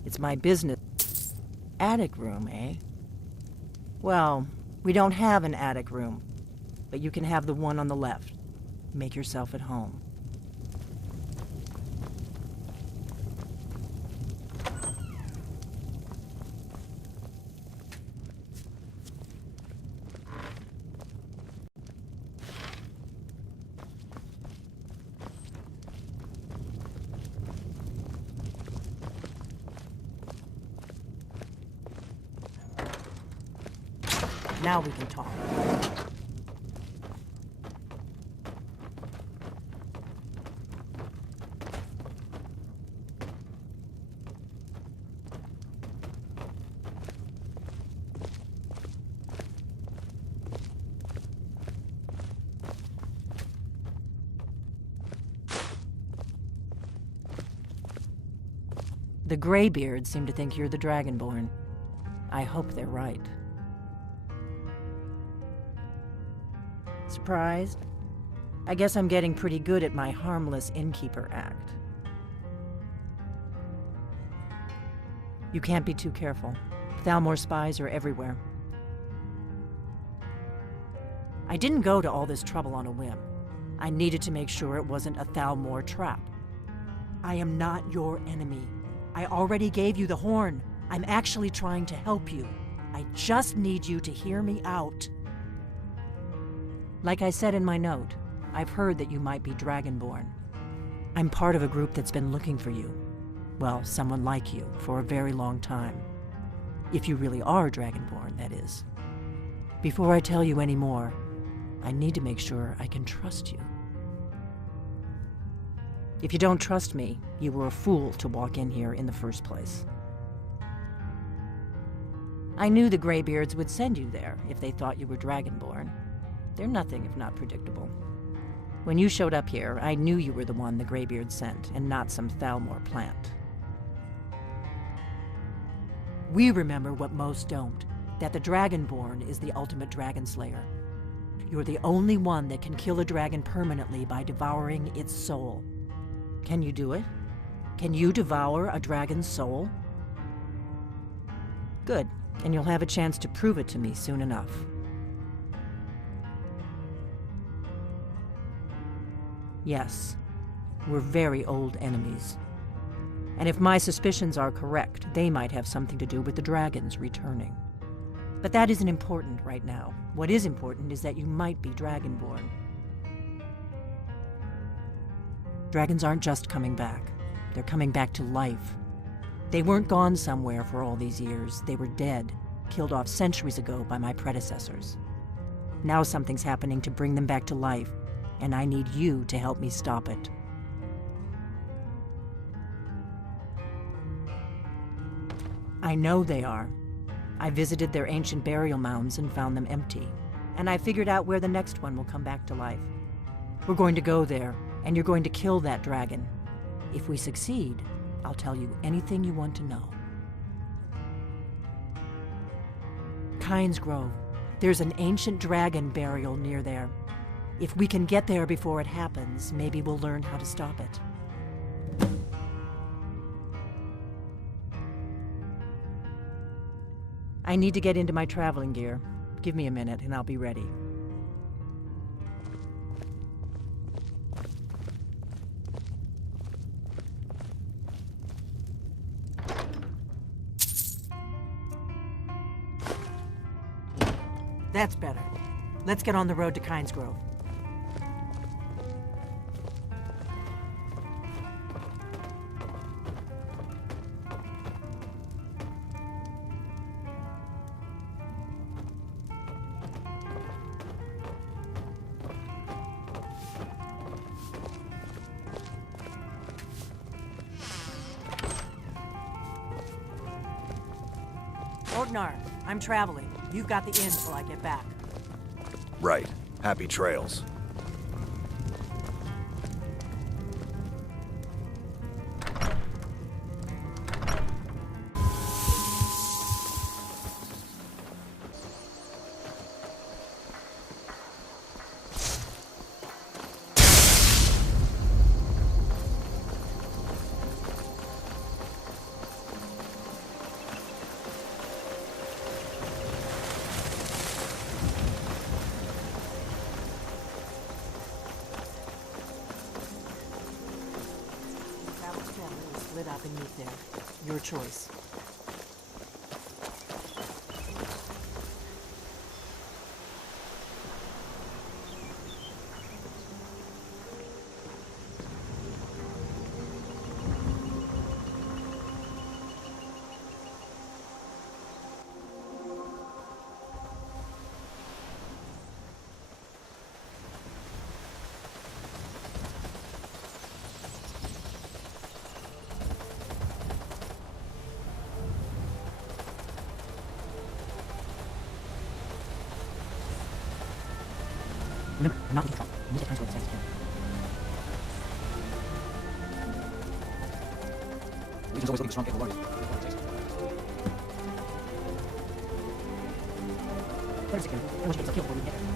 It's my business. Attic room, eh? Well, we don't have an attic room, but you can have the one on the left. Make yourself at home. Now we can talk. The Greybeards seem to think you're the Dragonborn. I hope they're right. Surprised? I guess I'm getting pretty good at my harmless innkeeper act. You can't be too careful. Thalmor spies are everywhere. I didn't go to all this trouble on a whim. I needed to make sure it wasn't a Thalmor trap. I am not your enemy. I already gave you the horn. I'm actually trying to help you. I just need you to hear me out. Like I said in my note, I've heard that you might be Dragonborn. I'm part of a group that's been looking for you. Well, someone like you, for a very long time. If you really are Dragonborn, that is. Before I tell you any more, I need to make sure I can trust you. If you don't trust me, you were a fool to walk in here in the first place. I knew the Greybeards would send you there if they thought you were Dragonborn. They're nothing if not predictable. When you showed up here, I knew you were the one the Greybeards sent, and not some Thalmor plant. We remember what most don't, that the Dragonborn is the ultimate dragon slayer. You're the only one that can kill a dragon permanently by devouring its soul. Can you do it? Can you devour a dragon's soul? Good, and you'll have a chance to prove it to me soon enough. Yes, we're very old enemies. And if my suspicions are correct, they might have something to do with the dragons returning. But that isn't important right now. What is important is that you might be Dragonborn. Dragons aren't just coming back. They're coming back to life. They weren't gone somewhere for all these years. They were dead, killed off centuries ago by my predecessors. Now something's happening to bring them back to life, and I need you to help me stop it. I know they are. I visited their ancient burial mounds and found them empty, and I figured out where the next one will come back to life. We're going to go there, and you're going to kill that dragon. If we succeed, I'll tell you anything you want to know. Kynes Grove. There's an ancient dragon burial near there. If we can get there before it happens, maybe we'll learn how to stop it. I need to get into my traveling gear. Give me a minute and I'll be ready. That's better. Let's get on the road to Kynes Grove. Orgnar, I'm traveling. You've got the inn till I get back. Right. Happy trails. Split up and meet there. Your choice. Remember, I'm not in trouble. You need to transfer the sense again. We can always leave a strong cable warrior. Better secure. Everyone should get killed before we get there.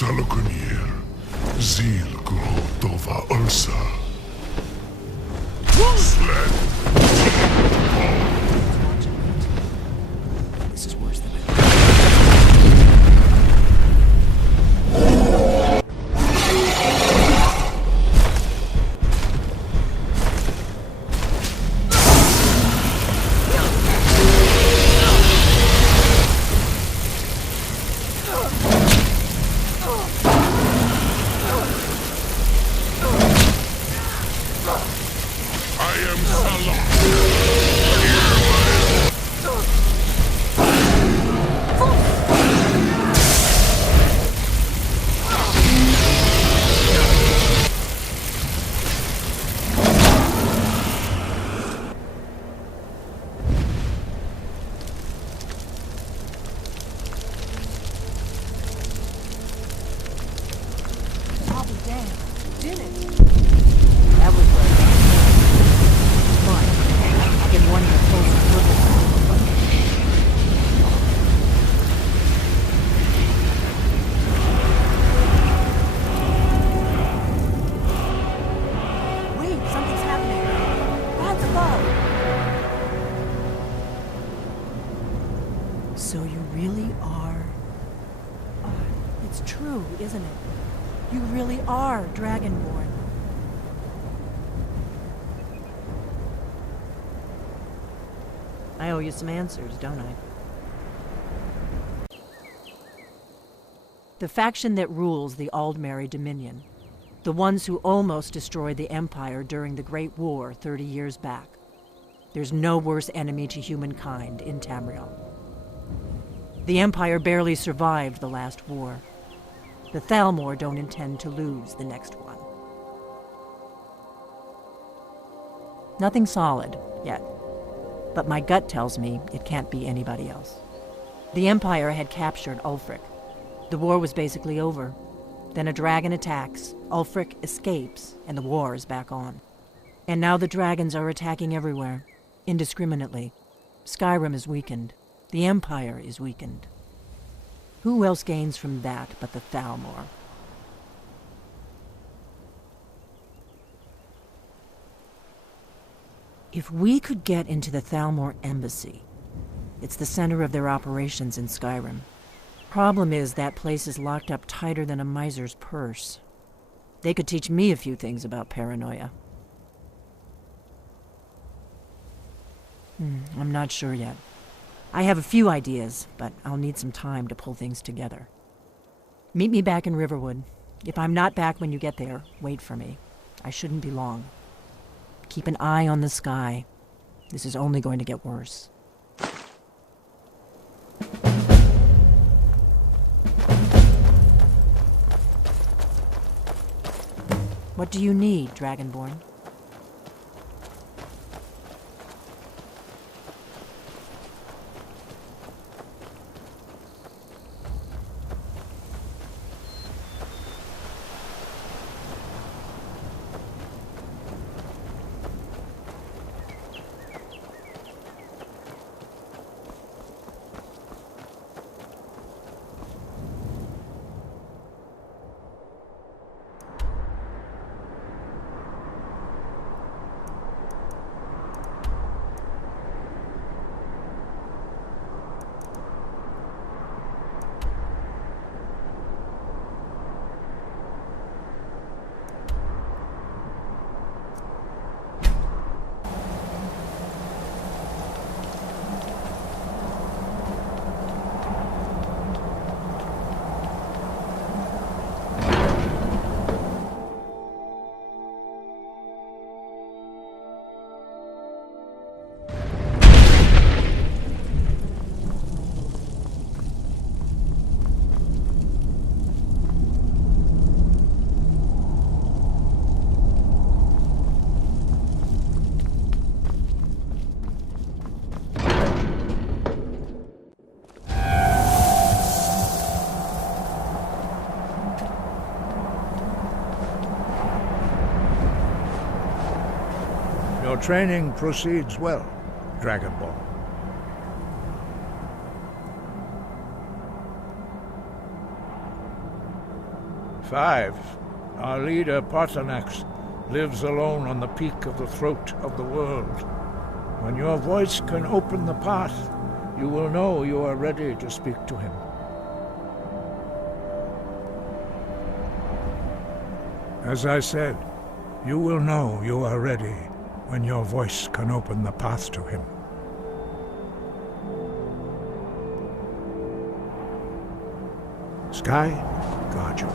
Salokonier, Zil Grotova Ursa. Sled. This is worse than So you really are... Oh, it's true, isn't it? You really are Dragonborn. I owe you some answers, don't I? The faction that rules the Aldmeri Dominion. The ones who almost destroyed the Empire during the Great War 30 years back. There's no worse enemy to humankind in Tamriel. The Empire barely survived the last war. The Thalmor don't intend to lose the next one. Nothing solid, yet. But my gut tells me it can't be anybody else. The Empire had captured Ulfric. The war was basically over. Then a dragon attacks, Ulfric escapes, and the war is back on. And now the dragons are attacking everywhere, indiscriminately. SKYRIM is weakened. The Empire is weakened. Who else gains from that but the Thalmor? If we could get into the Thalmor embassy, it's the center of their operations in SKYRIM. Problem is, that place is locked up tighter than a miser's purse. They could teach me a few things about paranoia. I'm not sure yet. I have a few ideas, but I'll need some time to pull things together. Meet me back in Riverwood. If I'm not back when you get there, wait for me. I shouldn't be long. Keep an eye on the sky. This is only going to get worse. What do you need, Dragonborn? Your training proceeds well, Dragonborn. 5. Our leader, Parthenax, lives alone on the peak of the throat of the world. When your voice can open the path, you will know you are ready to speak to him. As I said, you will know you are ready when your voice can open the path to him. Sky, guard you.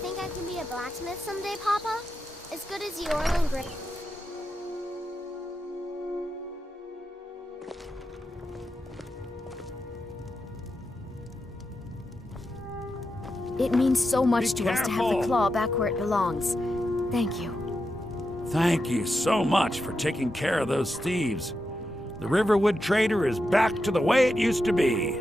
Think I can be a blacksmith someday, Papa? As good as Yorl and Gray. It means so much to us to have the claw back where it belongs. Thank you. Thank you so much for taking care of those thieves. The Riverwood Trader is back to the way it used to be.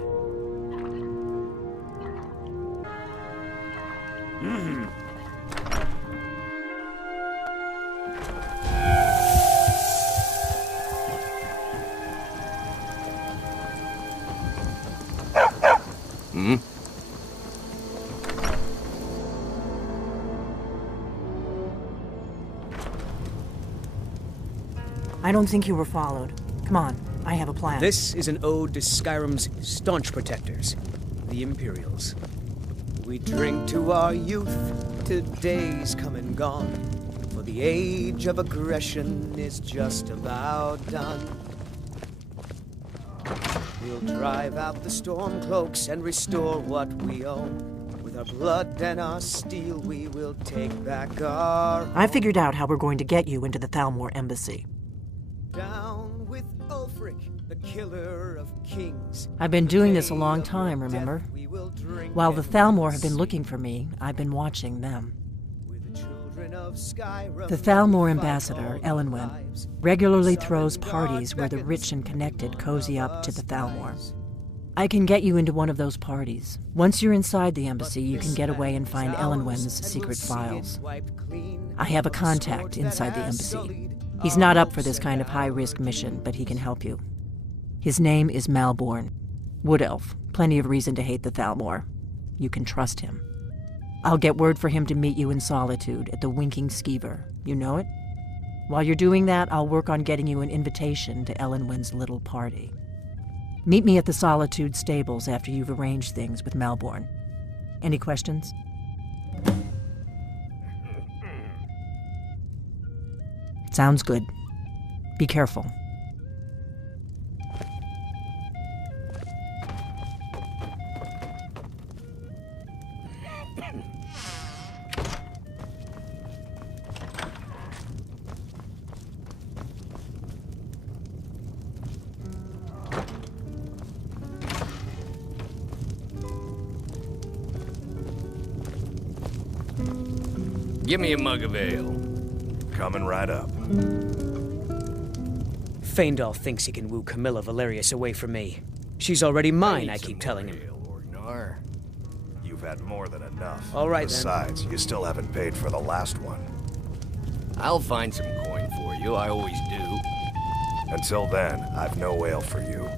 I don't think you were followed. Come on, I have a plan. This is an ode to SKYRIM's staunch protectors, the Imperials. We drink to our youth, enchanted days come and gone, for the age of aggression is just about done. We'll drive out the Stormcloaks and restore what we own. With our blood and our steel, we will take back our... I figured out how we're going to get you into the Thalmor embassy. Down with Ulfric, the killer of kings. I've been doing this a long time, remember? While the Thalmor have been looking for me, I've been watching them. The Thalmor ambassador, Elenwen, regularly throws parties where the rich and connected cozy up to the Thalmor. I can get you into one of those parties. Once you're inside the embassy, you can get away and find Elenwen's secret files. I have a contact inside the embassy. He's not up for this kind of high-risk mission, but he can help you. His name is Malborn. Wood Elf. Plenty of reason to hate the Thalmor. You can trust him. I'll get word for him to meet you in Solitude at the Winking Skeever. You know it? While you're doing that, I'll work on getting you an invitation to Elenwen's little party. Meet me at the Solitude stables after you've arranged things with Malborn. Any questions? Sounds good. Be careful. Give me a mug of ale. Coming right up. Feindal thinks he can woo Camilla Valerius away from me. She's already mine, I keep telling him. You've had more than enough. All right, Besides, you still haven't paid for the last one. I'll find some coin for you, I always do. Until then, I've no ale for you.